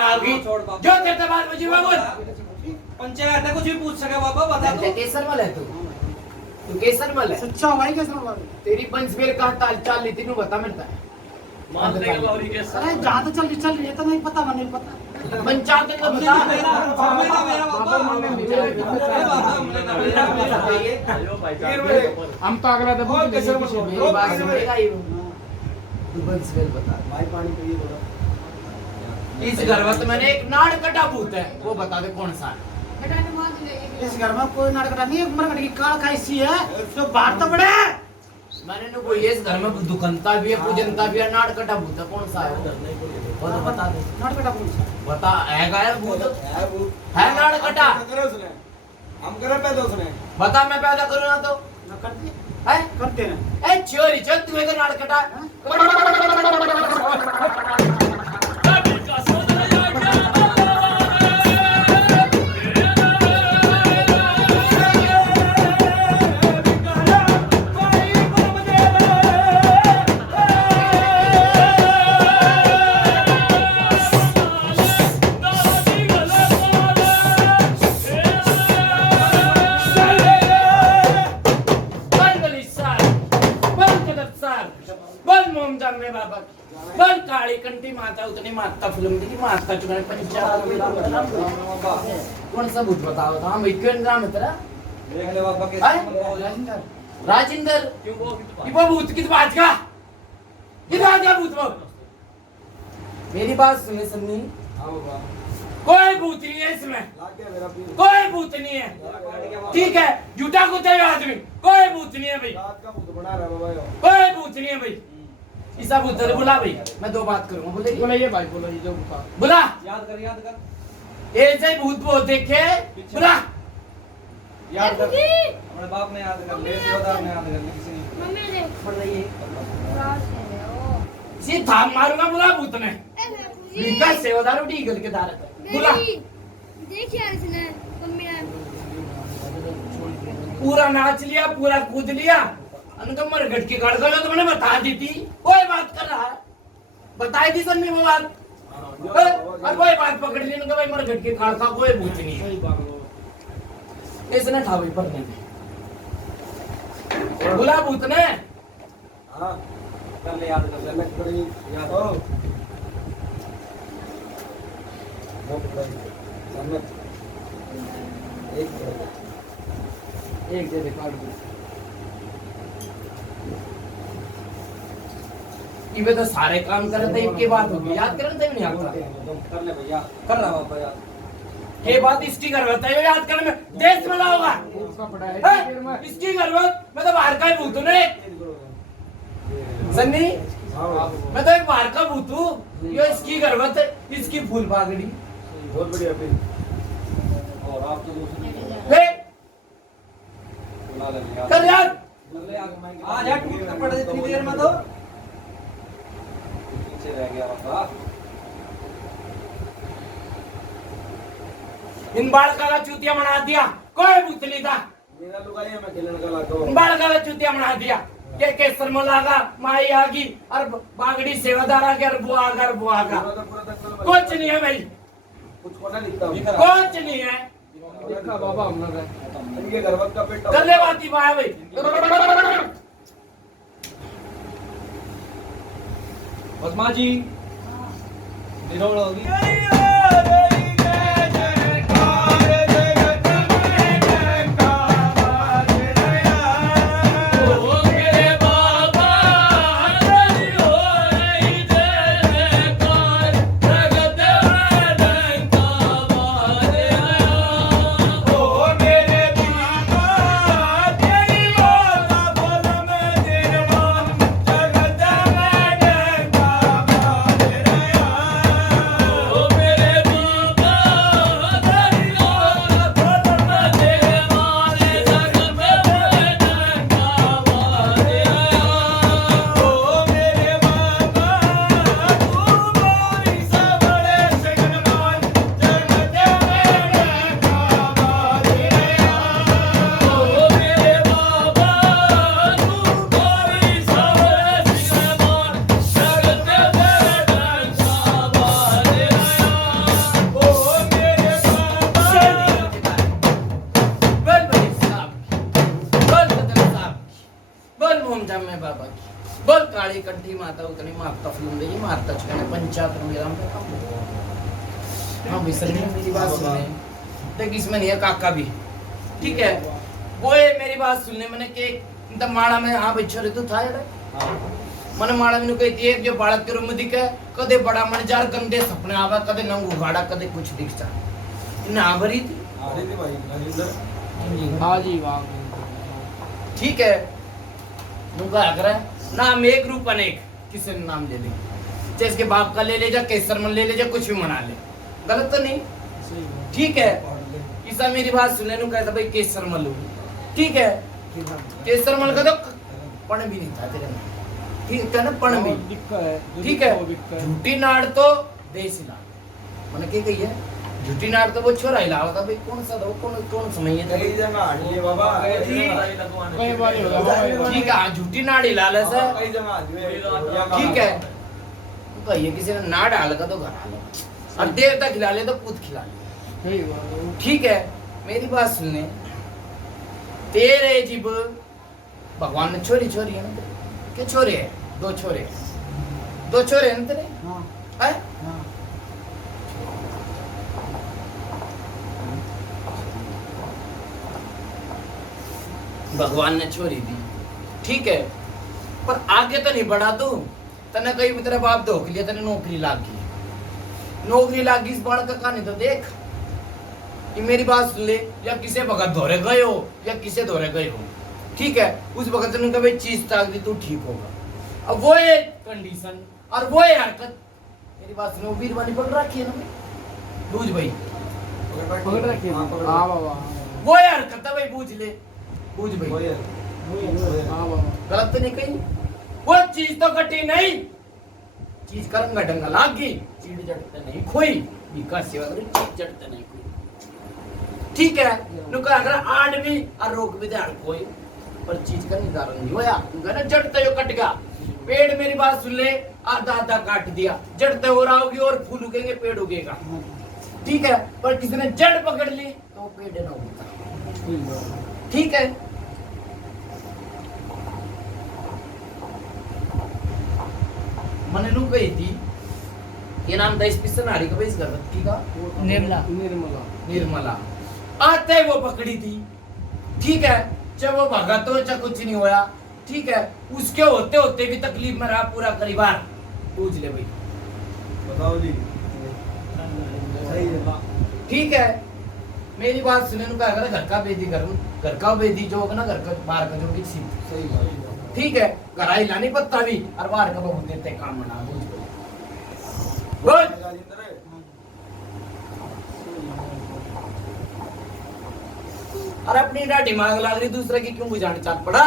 जो तेरे बात मुझे बोल पंचायत है कुछ भी पूछ सके बाबा बता दो केसर मल है तू तू केसर मल है सच्चा भाई कैसे होगा तेरी पंचबेल कहाँ ताल चाल ली थी नू बता मेरे मान लेंगे बाबरी केसर अरे जहाँ तो चल रही है तो नहीं पता नहीं पता पंचायत का बता हम तो अगला तो बोल कैसे मेरी बात सुनेगा ही तू पंचबेल बता भाई पानी पिए थोड़ा इस गर्भत में एक नाड़ कटा भूत है वो बता दे कौन सा है इस घर में कोई नाटक नहीं है मरकट की काल खा ऐसी है तो बाहर तो बड़े मैंने नो कोई इस घर में दुखनता भी है पूजनता भी है नाड़ कटा भूत है कौन सा है वो तो बता दे नाटक का पूछ बता है गायब भूत है वो है नाड़ कटा करे उसने हम करे पैदा उसने बता मैं पैदा करूँ ना तो ना करते है करते हैं ए चोरी चल तू एक नाड़ कटा बल काली कंठी माता उतनी माता फिल्म की माता चुनाव पंचायत कौन सा भूत बताओ था हम क्यों नाम है तेरा देख ले बाबा हैं? राजिंदर ये भूत किस बात का किस बात का भूत वो मेरी बात सुने सन्नी हां बाबा कोई भूत नहीं है इसमें लाग गया मेरा भी कोई भूत नहीं है ठीक है झूठा कुत्ता है आदमी कोई भूत नहीं है भाई रात का भूत बना रहा है बाबा यो कोई भूत नहीं है भाई ईसा भूत बुला भाई मैं दो बात करूंगा बोले भाई बोलो ये जो बुला याद कर ऐसे भूत बहुत देखे बुला याद कर हमारे बाप ने याद कर ले सेवादार ने याद कर ले किसी ने मम्मी ने पढ़ रही है क्लास है ओ सी थाम मारूंगा बुला भूत ने इनका सेवादार उठी गल के दार पे बुला देख यार इसने मम्मी ने पूरा नाच लिया पूरा कूद लिया उनका मर गट की गाड़ कर तो मैंने बता दी थी कोई बात कर रहा है बताई थी सन्नी वो बात और कोई बात पकड़ ली उनका भाई मर गट की गाड़ का कोई भूत नहीं है इसने ठा भाई पढ़ने में बुला भूत ने हां कर ले याद कर ले लग पड़ी याद हो सम्मत एक दे रिकॉर्ड इवे तो सारे काम कर रहे थे इनके बात होगी याद कर रहे थे नहीं आता कर ले भैया कर रहा बाबा याद ये बात इसकी गरबत है ये याद कर में देश में लाऊंगा इसकी गरबत मैं तो बाहर का ही भूत हूं ने सन्नी मैं तो एक बाहर का भूत हूं ये इसकी गरबत है इसकी फूल पागड़ी बहुत बढ़िया फिर और आप तो दूसरी वे बुला ले याद कर यार कर ले याद आ जा टूट के पड़ इतनी देर में तो पीछे रह गया बाबा इन बालका का चूतिया बना दिया कोई भूतली था मेरा लुगाई है मैं खेलने का लागा बड़ गला चुतिया बना दिया के केसर में लागा माई आगी और बागड़ी सेवादार आ गया और बुआ आ गया कुछ नहीं है भाई कुछ को ना लिखता हूं कुछ नहीं है देखा बाबा हमने इनके घर वक्त का पेट गले बाती पाया भाई बसमा जी निरोड़ होगी बोल काली कंठी माता उतनी मारता फिल्म दे मारता चुका पंचायत में मेरा हाँ बिसर नहीं मेरी बात सुनने देख इसमें नहीं है काका भी ठीक है वो है मेरी बात सुनने मैंने के माड़ा में हाँ बिछो रे तू था यार मैंने माड़ा में कहती है जो बालक के रूम दिखे कदे बड़ा मन जार गंदे सपने आवा कदे नंग उगाड़ा कदे कुछ दिख जा ना भरी थी हाँ जी वाह ठीक है मुझे आग्रह नाम एक रूप अनेक किसी ने नाम ले ले चाहे इसके बाप का ले ले जा केसर मन ले ले जा कुछ भी मना ले गलत तो नहीं ठीक है ईसा मेरी बात सुनने नु कहता भाई केसर मल लो ठीक है केसर मल का तो पण भी नहीं था तेरे में ठीक है ना पण भी ठीक है झूठी नाड़ तो देसी नाड़ मैंने क्या कही है झूठी नाड़ तो वो छोरा हिलावा था भाई कौन सा दो कौन समय है कई जगह हड़िए बाबा कई बार होगा ठीक है झूठी नाड़ हिला ले सर कई जगह ठीक है तो कहिए किसी ने ना डाल का तो घर आ लो और देर तक खिला ले तो खुद खिला ले ठीक है मेरी बात सुनने तेरे जीव भगवान ने छोरी छोरी है ना क्या छोरे है दो छोरे हैं ना तेरे हाँ है हाँ भगवान ने छोरी दी ठीक है पर आगे तो नहीं बढ़ा तू तने कहीं भी तेरा बाप धोख लिया तने नौकरी लाग गई इस बाढ़ का कहानी तो देख कि मेरी बात सुन ले या किसे भगत धोरे गए हो या किसे धोरे गए हो ठीक है उस वक्त ने कभी चीज ताक दी तू ठीक होगा अब वो एक कंडीशन और वो एक हरकत मेरी बात सुनो वीर वाली पकड़ रखी है ना बूझ भाई पकड़ रखिए हाँ बाबा वो एक हरकत है भाई बूझ भाई हाँ बाबा गलत तो नहीं कही वो चीज तो कटी नहीं चीज करंगा डंगा लाग गई चीड़ जड़ते नहीं खोई विकास सेवा करी चीज जड़ते नहीं खोई ठीक है नुका अगर आड़ भी और रोक भी दे कोई पर चीज का निर्धारण नहीं होया नुका ना जड़ते हो कट गया पेड़ मेरी बात सुन ले आधा आधा काट दिया जड़ते हो रहा होगी और फूल उगेंगे पेड़ उगेगा ठीक है पर किसी ने जड़ पकड़ ली तो पेड़ ना उगेगा ठीक है मैंने नु कही थी ये नाम था स्पेशल नारी का इस गर्भवती का निर्मला आते वो पकड़ी थी ठीक है जब वो भागा तो चाहे कुछ नहीं होया ठीक है उसके होते होते भी तकलीफ में रहा पूरा परिवार पूछ ले भाई बताओ जी सही है ठीक है मेरी बात सुने नु कहा घर का बेदी घर का बेदी जो होगा ना घर का बाहर का जो भी सही बात ठीक है घर आई लानी पत्ता भी और बाहर का बहुत देते काम बना बोल और अपनी ना दिमाग लाग रही दूसरे की क्यों बुझाने चाट पड़ा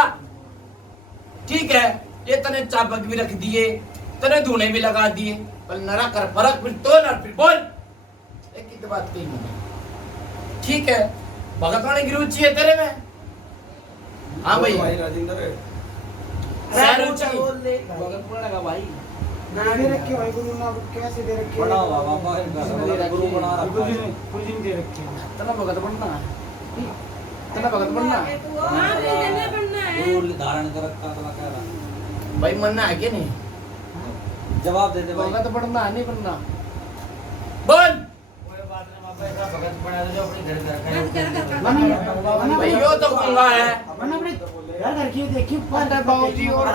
ठीक है ये तने चाबक भी रख दिए तने धुने भी लगा दिए पर नरा कर फर्क फिर तो ना फिर बोल एक ही तो बात कही मैंने ठीक है भगत वाणी की रुचि है तेरे में? हाँ भाई भाई राजेंद्र सर रुचि बोल दे भगत पड़ेगा भाई दे रखे भाई गुरु ना कैसे दे रखे बड़ा हुआ बाबा इनका गुरु बना रखा है। कुछ दिन दे रखे हैं। तना भगत बनना तना भगत बनना हाँ मुझे बनना है। गुरु धारण कर रखा था कह रहा। भाई मनना है कि नहीं? जवाब दे दे भाई। भगत बनना है नहीं बनना बोल भाई यो तो पंगा है। वरना अपने घर घर की देखी अरे बाबूजी और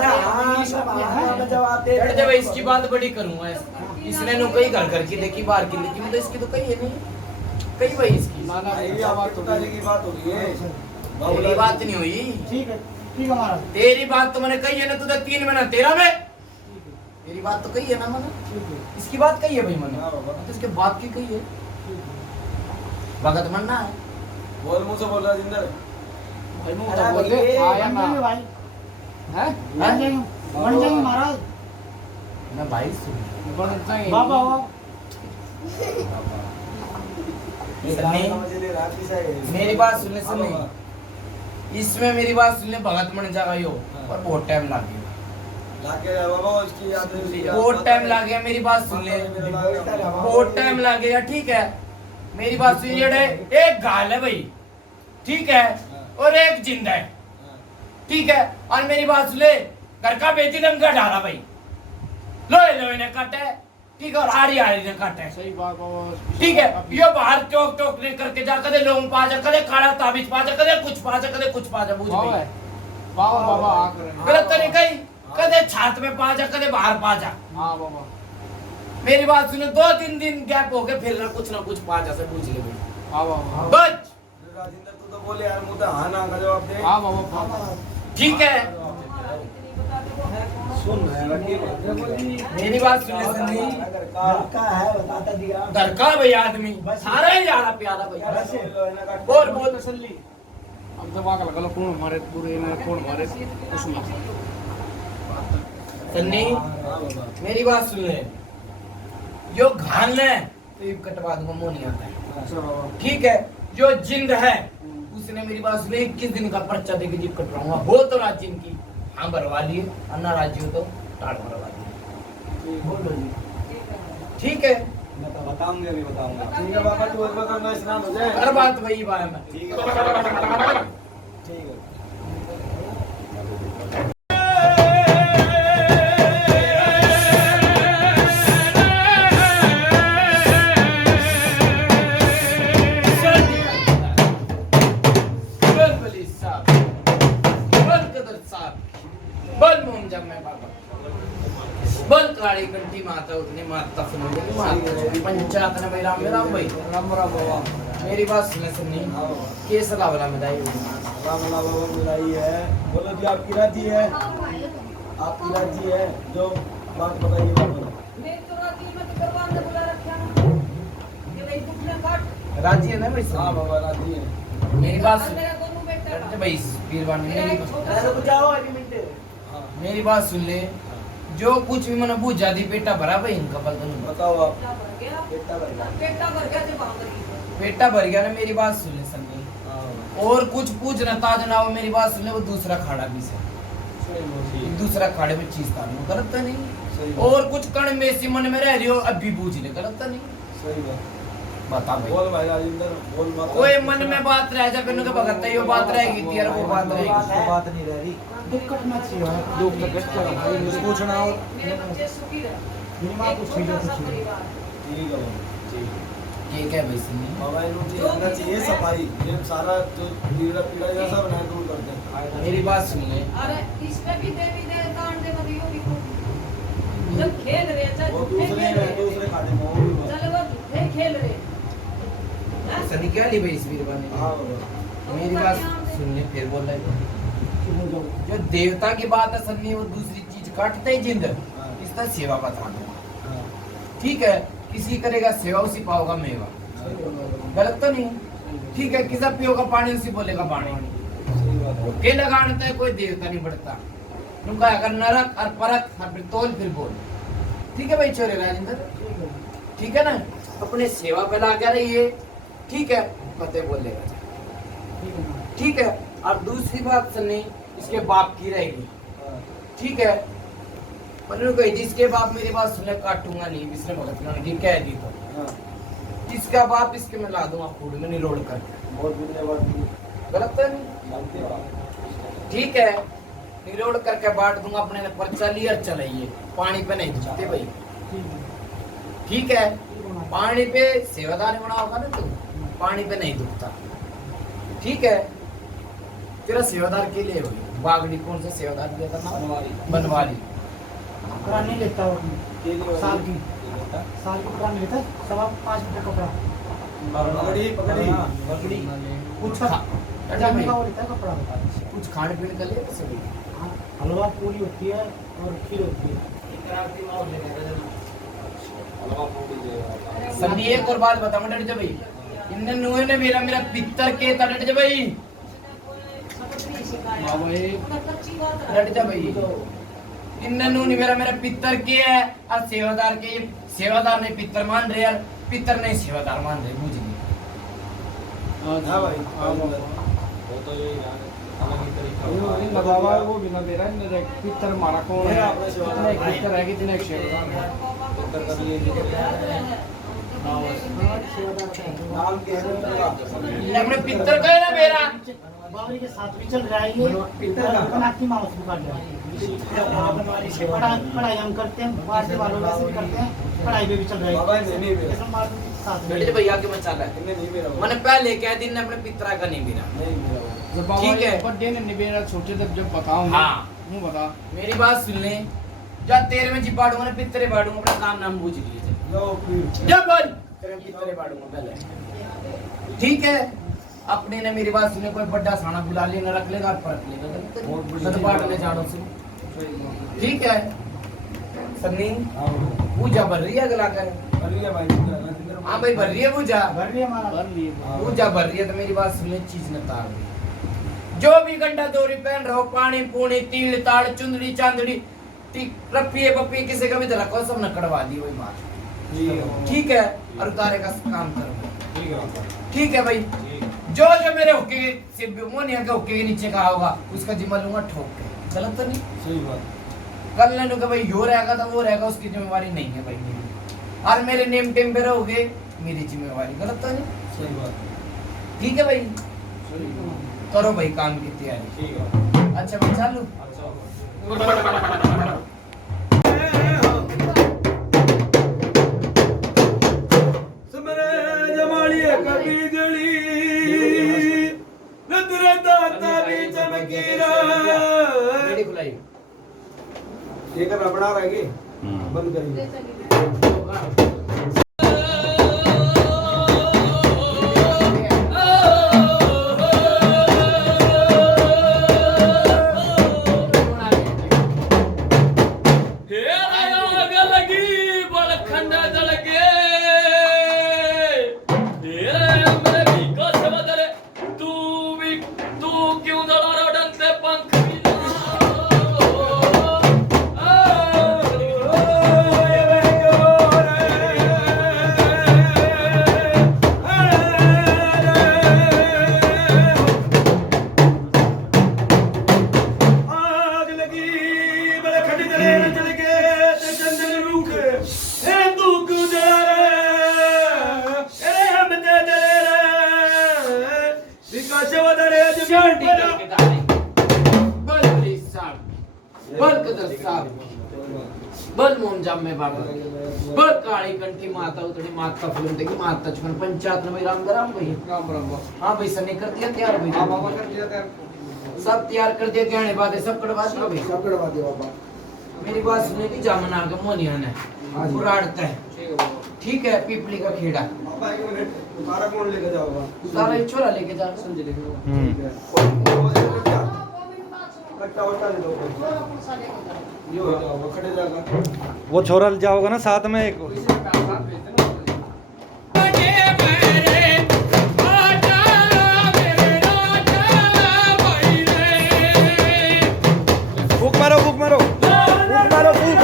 जवाब दे बैठ जा भाई, इसकी बात बड़ी करूंगा। इसने नो कई घर घर की देखी, बाहर की देखी, मतलब इसकी तो कई है नहीं कई भाई इसकी। ना ना भाई आपकी पिताजी की बात हो रही है। तेरी बात नहीं हुई, ठीक है महाराज तेरी बात तो मैंने कही है ना, तुझे 3 महीना 13 में तेरी बात तो कही है ना मैंने, ठीक है इसकी बात कही है भाई मैंने, हाँ बाबा। तो इसके बात की कही है। भगत मनना है बोल मुझे बोल राजेंद्र। भाई मुंह तो बोल दे आया बन ना जाएंगे भाई हैं बन जाएंगे महाराज मैं भाई सुन बन जाएंगे बाबा वाह मेरी बात सुनने सुनने इसमें मेरी बात सुनने भगत मन जाएगा यो, और बहुत टाइम लग गया। लाके बाबा उसकी याद बहुत टाइम लग गया, मेरी बात सुन ले, बहुत टाइम लग गया। ठीक है मेरी बात सुन ले, एक गाल है भाई, ठीक है, और एक जिंदा है, ठीक है। और मेरी बात सुन ले, घर का बेटी दम का डाला भाई, लोहे लोहे ने काटा है, ठीक है, और आरी आरी ने काटा है, सही बात बाबा ठीक है। यो बाहर चौक चौक ने करके जा, कदे लोग पा जा, कदे काला ताबीज पा जा, कदे कुछ पा जा, कदे कुछ पा जा, बुझ बाबा भाई बाबा बाबा आ कर गलत तो नहीं कही, कदे छात में पा जा, कदे बाहर पा जा। हां बाबा मेरी बात सुनो, 2-3 दिन गैप हो गए, फिर ना कुछ पा जा से पूछ ले भाई, हां बाबा बच राजेंद्र तू तो बोले यार मुझे हाँ ना का जवाब दे। हां बाबा ठीक है। सुन मेरी बात सुन ले सन्नी, का है बताता दिया। घर का भाई आदमी सारा ही जाना प्यारा भाई, बोल बोल तसल्ली अब दबा के लगा कौन मारे पूरे ने कौन मारे उसमें सन्नी हाँ बाबा। मेरी बात सुन ले, जो घान है तो ये कटवा दूंगा, मुंह नहीं आता है, अच्छा बाबा ठीक है। जो जिंद है उसने मेरी बात सुन ले, 21 दिन का पर्चा देके जीप कटवाऊंगा, हो तो राज्य इनकी हाँ भरवा लिए, अन्ना राज्य हो तो टाड़ भरवा लिए, बोलो जी। ठीक है। मैं तो बताऊंगा भी बताऊंगा। ठीक है बाबा तू एक बार ना स्नान हो जाए। हर बात वही बात है। ठीक है ठीक है। बल काली कंठी माता उतनी माता सुनोगे माता पंचायत ने भाई राम भाई राम राम बाबा। मेरी बात सुने सुननी के सलाह वाला में दाई राम राम बाबा मिलाई है। बोलो जी आपकी राजी है? आपकी राजी है जो बात बताइए बाबा। मैं तो राजी मत करवाने बुला रखा ना ये भाई दुखने काट राजी है ना भाई? हाँ बाबा राजी है। मेरी बात सुन मेरा दोनों बेटा भाई पीरवानी मेरा एक छोटा सा जाओ एक मिनट हाँ मेरी बात सुन ले, जो कुछ भी मैंने पूछ जाती पेटा भरा भाई इनका बल दोनों बताओ आप। बेटा भर गया कितना बन गया? बेटा भर गया जब आंगरी पेटा भर गया ना। मेरी बात सुन ले सन्नी, हाँ और कुछ पूछना ताज ना हो, मेरी बात सुन ले, वो दूसरा खाड़ा भी से सही बात। दूसरा खाड़े में चीज तालू गलत तो नहीं, सही बात। और कुछ कण में सी मन में रह रही हो अब भी पूछ ले, गलत तो नहीं। सही बात। बता भाई, बोल भाई राजेंद्र बोल मत। कोई मन में बात रह जा फिर भगत ये बात रहेगी थी यार, वो बात रहेगी। बात नहीं रह रही। दुख कटना चाहिए दुख तो कष्ट है भाई मुझे पूछना हो मेरे बच्चे सुखी रहे मेरी माँ एक कुछ छोटा चीजें सा कुछ परिवार ठीक है बाबा। ठीक है। ये क्या भाई सुनिए, बाबा इनको चीज अंदर चाहिए सफाई। ये सारा जो पीड़ा पीड़ा ये सब ना दूर करते हैं। मेरी बात सुन ले, अरे इसमें भी देवी दे कांड दे मत यो भी को जब खेल रहे थे वो झूठे दूसरे खेल रहे दूसरे खाते में वो भी बात। चल वो झूठे खेल रहे हैं? सनी क्या ली भाई इस वीरवान हाँ ने? बाबा। मेरी बात सुन ले, फिर बोल रहा है जो देवता की बात है सन्नी, वो दूसरी चीज काटते ही जिंद इसका सेवा बता दो, हाँ ठीक है। किसी करेगा सेवा उसी पाओगा मेवा, गलत तो नहीं, ठीक है। किसा पियोगा पानी उसी बोलेगा पानी, सही बात है। के लगाता है कोई देवता नहीं बढ़ता। तुम कहा अगर नरक और परक और फिर तोल फिर बोल, ठीक है भाई छोरे राजेंद्र, ठीक है ना। अपने सेवा पे ला के रहिए, ठीक है। पते बोलेगा ठीक है। और दूसरी बात सन्नी इसके बाप की रहेगी, ठीक है। मैंने कही थी इसके बाप मेरी बात सुने काटूंगा नहीं, इसने भगत ने कह दी तो इसका बाप इसके मैं ला दूंगा फूड में नहीं रोल कर। बहुत धन्यवाद। गलत है नहीं, ठीक है। निरोड़ करके बांट दूंगा अपने ने पर्चा लिया चलाइए, पानी पे नहीं दुखते भाई, ठीक है। पानी पे सेवादार बना होगा ना तुम, पानी पे नहीं दुखता, ठीक है। तेरा सेवादार के लिए हुई बागड़ी कौन सा सेवादार दिया था ना, बनवाली कपड़ा नहीं लेता वो साल की कपड़ा नहीं लेता, 5.25 रुपये कपड़ा पकड़ी कुछ अच्छा भाई, का वो लेता है कपड़ा। कुछ खाने पीने का लिए सभी हाँ, हलवा पूरी होती है और खीर होती है। सभी एक और बात बताऊं डट जा भाई, इनने नुए ने मेरा मेरा पित्तर के डट जा भाई, डट जा भाई। इनने नु मेरा मेरा पित्तर के है और सेवादार के, सेवादार ने पित्तर मान रहे यार, पित्तर नहीं सेवादार मान रहे, बुझ गए। हाँ भाई वो तो यही है, अलग ही तरीका ये है। लगावा है वो बिना मेरा नहीं पितर मारा कौन है, अपने सेवादार कितने पितर है कितने सेवादार है। पितर का भी ये नाम के है अपने पित्तर का है ना मेरा, बावरी के साथ भी चल रहा है ये पितर की माँ उसको काट रहा है। पढ़ाई हम करते हैं, बाहर से वालों वैसे भी करते हैं, पढ़ाई पे भी चल रहा बाबा है। नहीं मेरा ऐसा मार साथ डट में जा भैया के मचा रहा है। नहीं मेरा मैंने पहले कह दिन ने अपने पितरा का नहीं मेरा, नहीं मेरा जब बाबा ठीक है। बर्थडे ने निबेरा छोटे तब जब बताऊंगा हाँ। मुंह बता मेरी बात सुन ले, जब तेरे में जी बाड़ूंगा ना पितरे बाड़ूंगा, अपना काम नाम बूझ लीजिए, लो फिर जब बोल तेरे में पितरे बाड़ूंगा पहले, ठीक है। अपने ने मेरी बात सुने, कोई बड़ा साना बुला लेना रख लेगा और परख लेगा, तो बाड़ने जाड़ो से, ठीक है। सन्नी पूजा भर रही है अगला कर, बढ़िया भाई हाँ भाई भर रही है पूजा, भर रही है हमारा पूजा भर रही है। तो मेरी बात सुनिए, चीज न तार दे। जो भी गंडा दोरी पहन रहो, पानी पूनी तिल ताड़ चुंदड़ी चांदड़ी रप्पी पप्पी किसी का भी धला को सब न कड़वा दी वही मार, ठीक है। और उतारे का काम करो, ठीक है भाई। जो जो मेरे होके से मोनिया के होके के नीचे का होगा उसका जिम्मा लूंगा ठोक के, गलत तो नहीं। सही बात। कल लेने का भाई यो रहेगा तो वो रहेगा, उसकी जिम्मेवारी नहीं है भाई मेरी, और मेरे नेम टेम पे रहोगे मेरी जिम्मेवारी, गलत तो नहीं। सही बात। ठीक है भाई, करो भाई काम की तैयारी, ठीक है। अच्छा भाई चालू। समरे जमालिए कभी जली नदरे दाता भी चमकीरा। रेडी खुलाई ये कर रबड़ा रहेगी बंद करिए। बल मोम जाम में बाबा बल काली कंठी माता उतड़ी माता फिल्म देखी माता चुन पंचायत में राम भाई राम राम। हाँ भाई सर ने कर दिया तैयार भाई, हाँ बाबा कर दिया तैयार। सब तैयार कर दिया, क्या बात है सब कड़वा दिया भाई। सब कड़वा दे बाबा। मेरी बात सुनने की जामन आ गया मोनिया ने उड़ाड़ता है, ठीक है बाबा। ठीक है। पीपली का खेड़ा बाबा एक मिनट उतारा कौन लेके जाओगा? सारा एक छोरा लेके जा समझ ले। ठीक है। कट्टा वट्टा दे दो। ये हो जाओगा खड़े जाएगा। वो छोरा जाओगा ना साथ में एक फूक मारो फूक मारो फूक मारो फूक।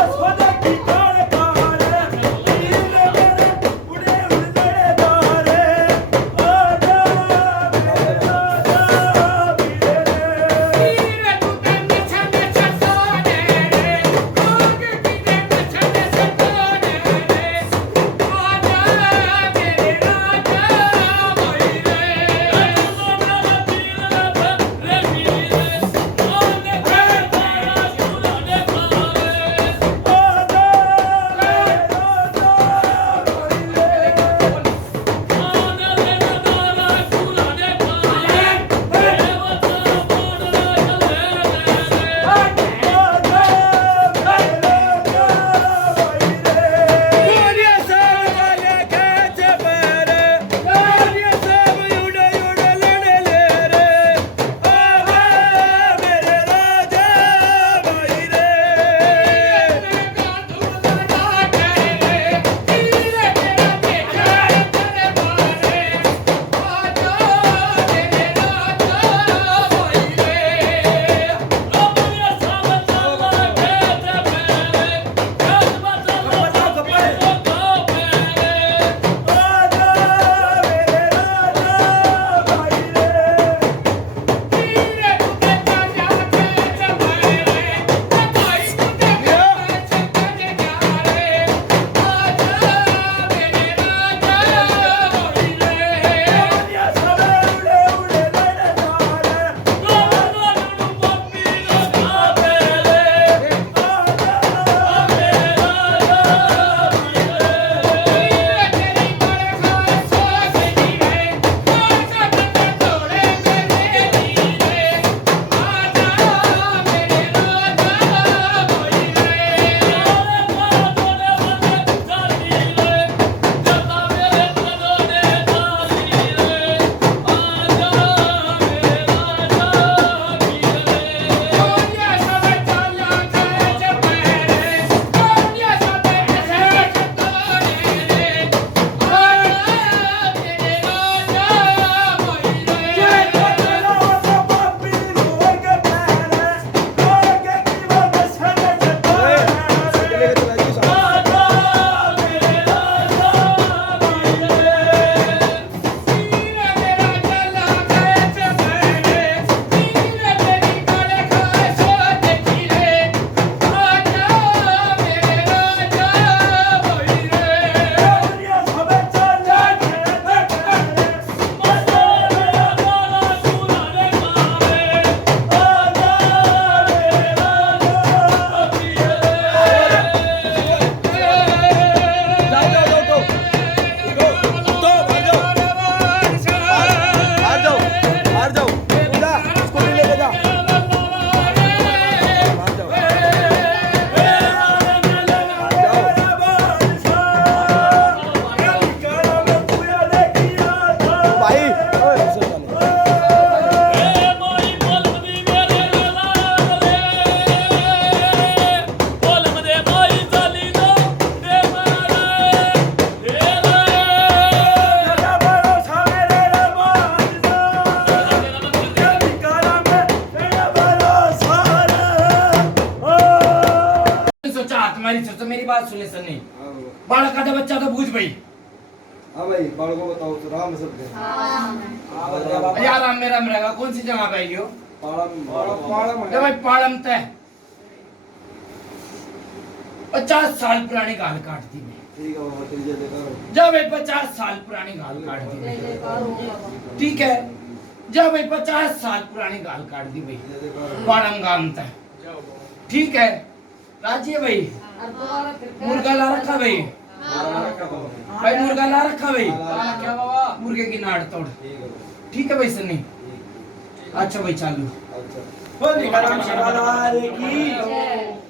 बारी से मेरी बात सुन ले सन्नी बालक का बच्चा तो बूझ भाई हाँ भाई बाल को बताओ तो राम सब दे यार राम मेरा रहेगा कौन सी जगह पे यो पाड़म भाई पाड़म तय 50 साल पुरानी गाल काट दी मैं ठीक है बाबा तेरी जय जयकार जब भाई 50 साल पुरानी गाल काट दी मैं ठीक है जब भाई 50 साल पुरानी गाल काट दी भाई जय जयकार पाड़म गाम तय ठीक है राजी है भाई मुर्गा ला रखा भाई भाई मुर्गा ला रखा भाई क्या बाबा मुर्गे की नाड़ तोड़ ठीक है ठीक है भाई सन्नी अच्छा भाई चालू अच्छा बोल निकाल की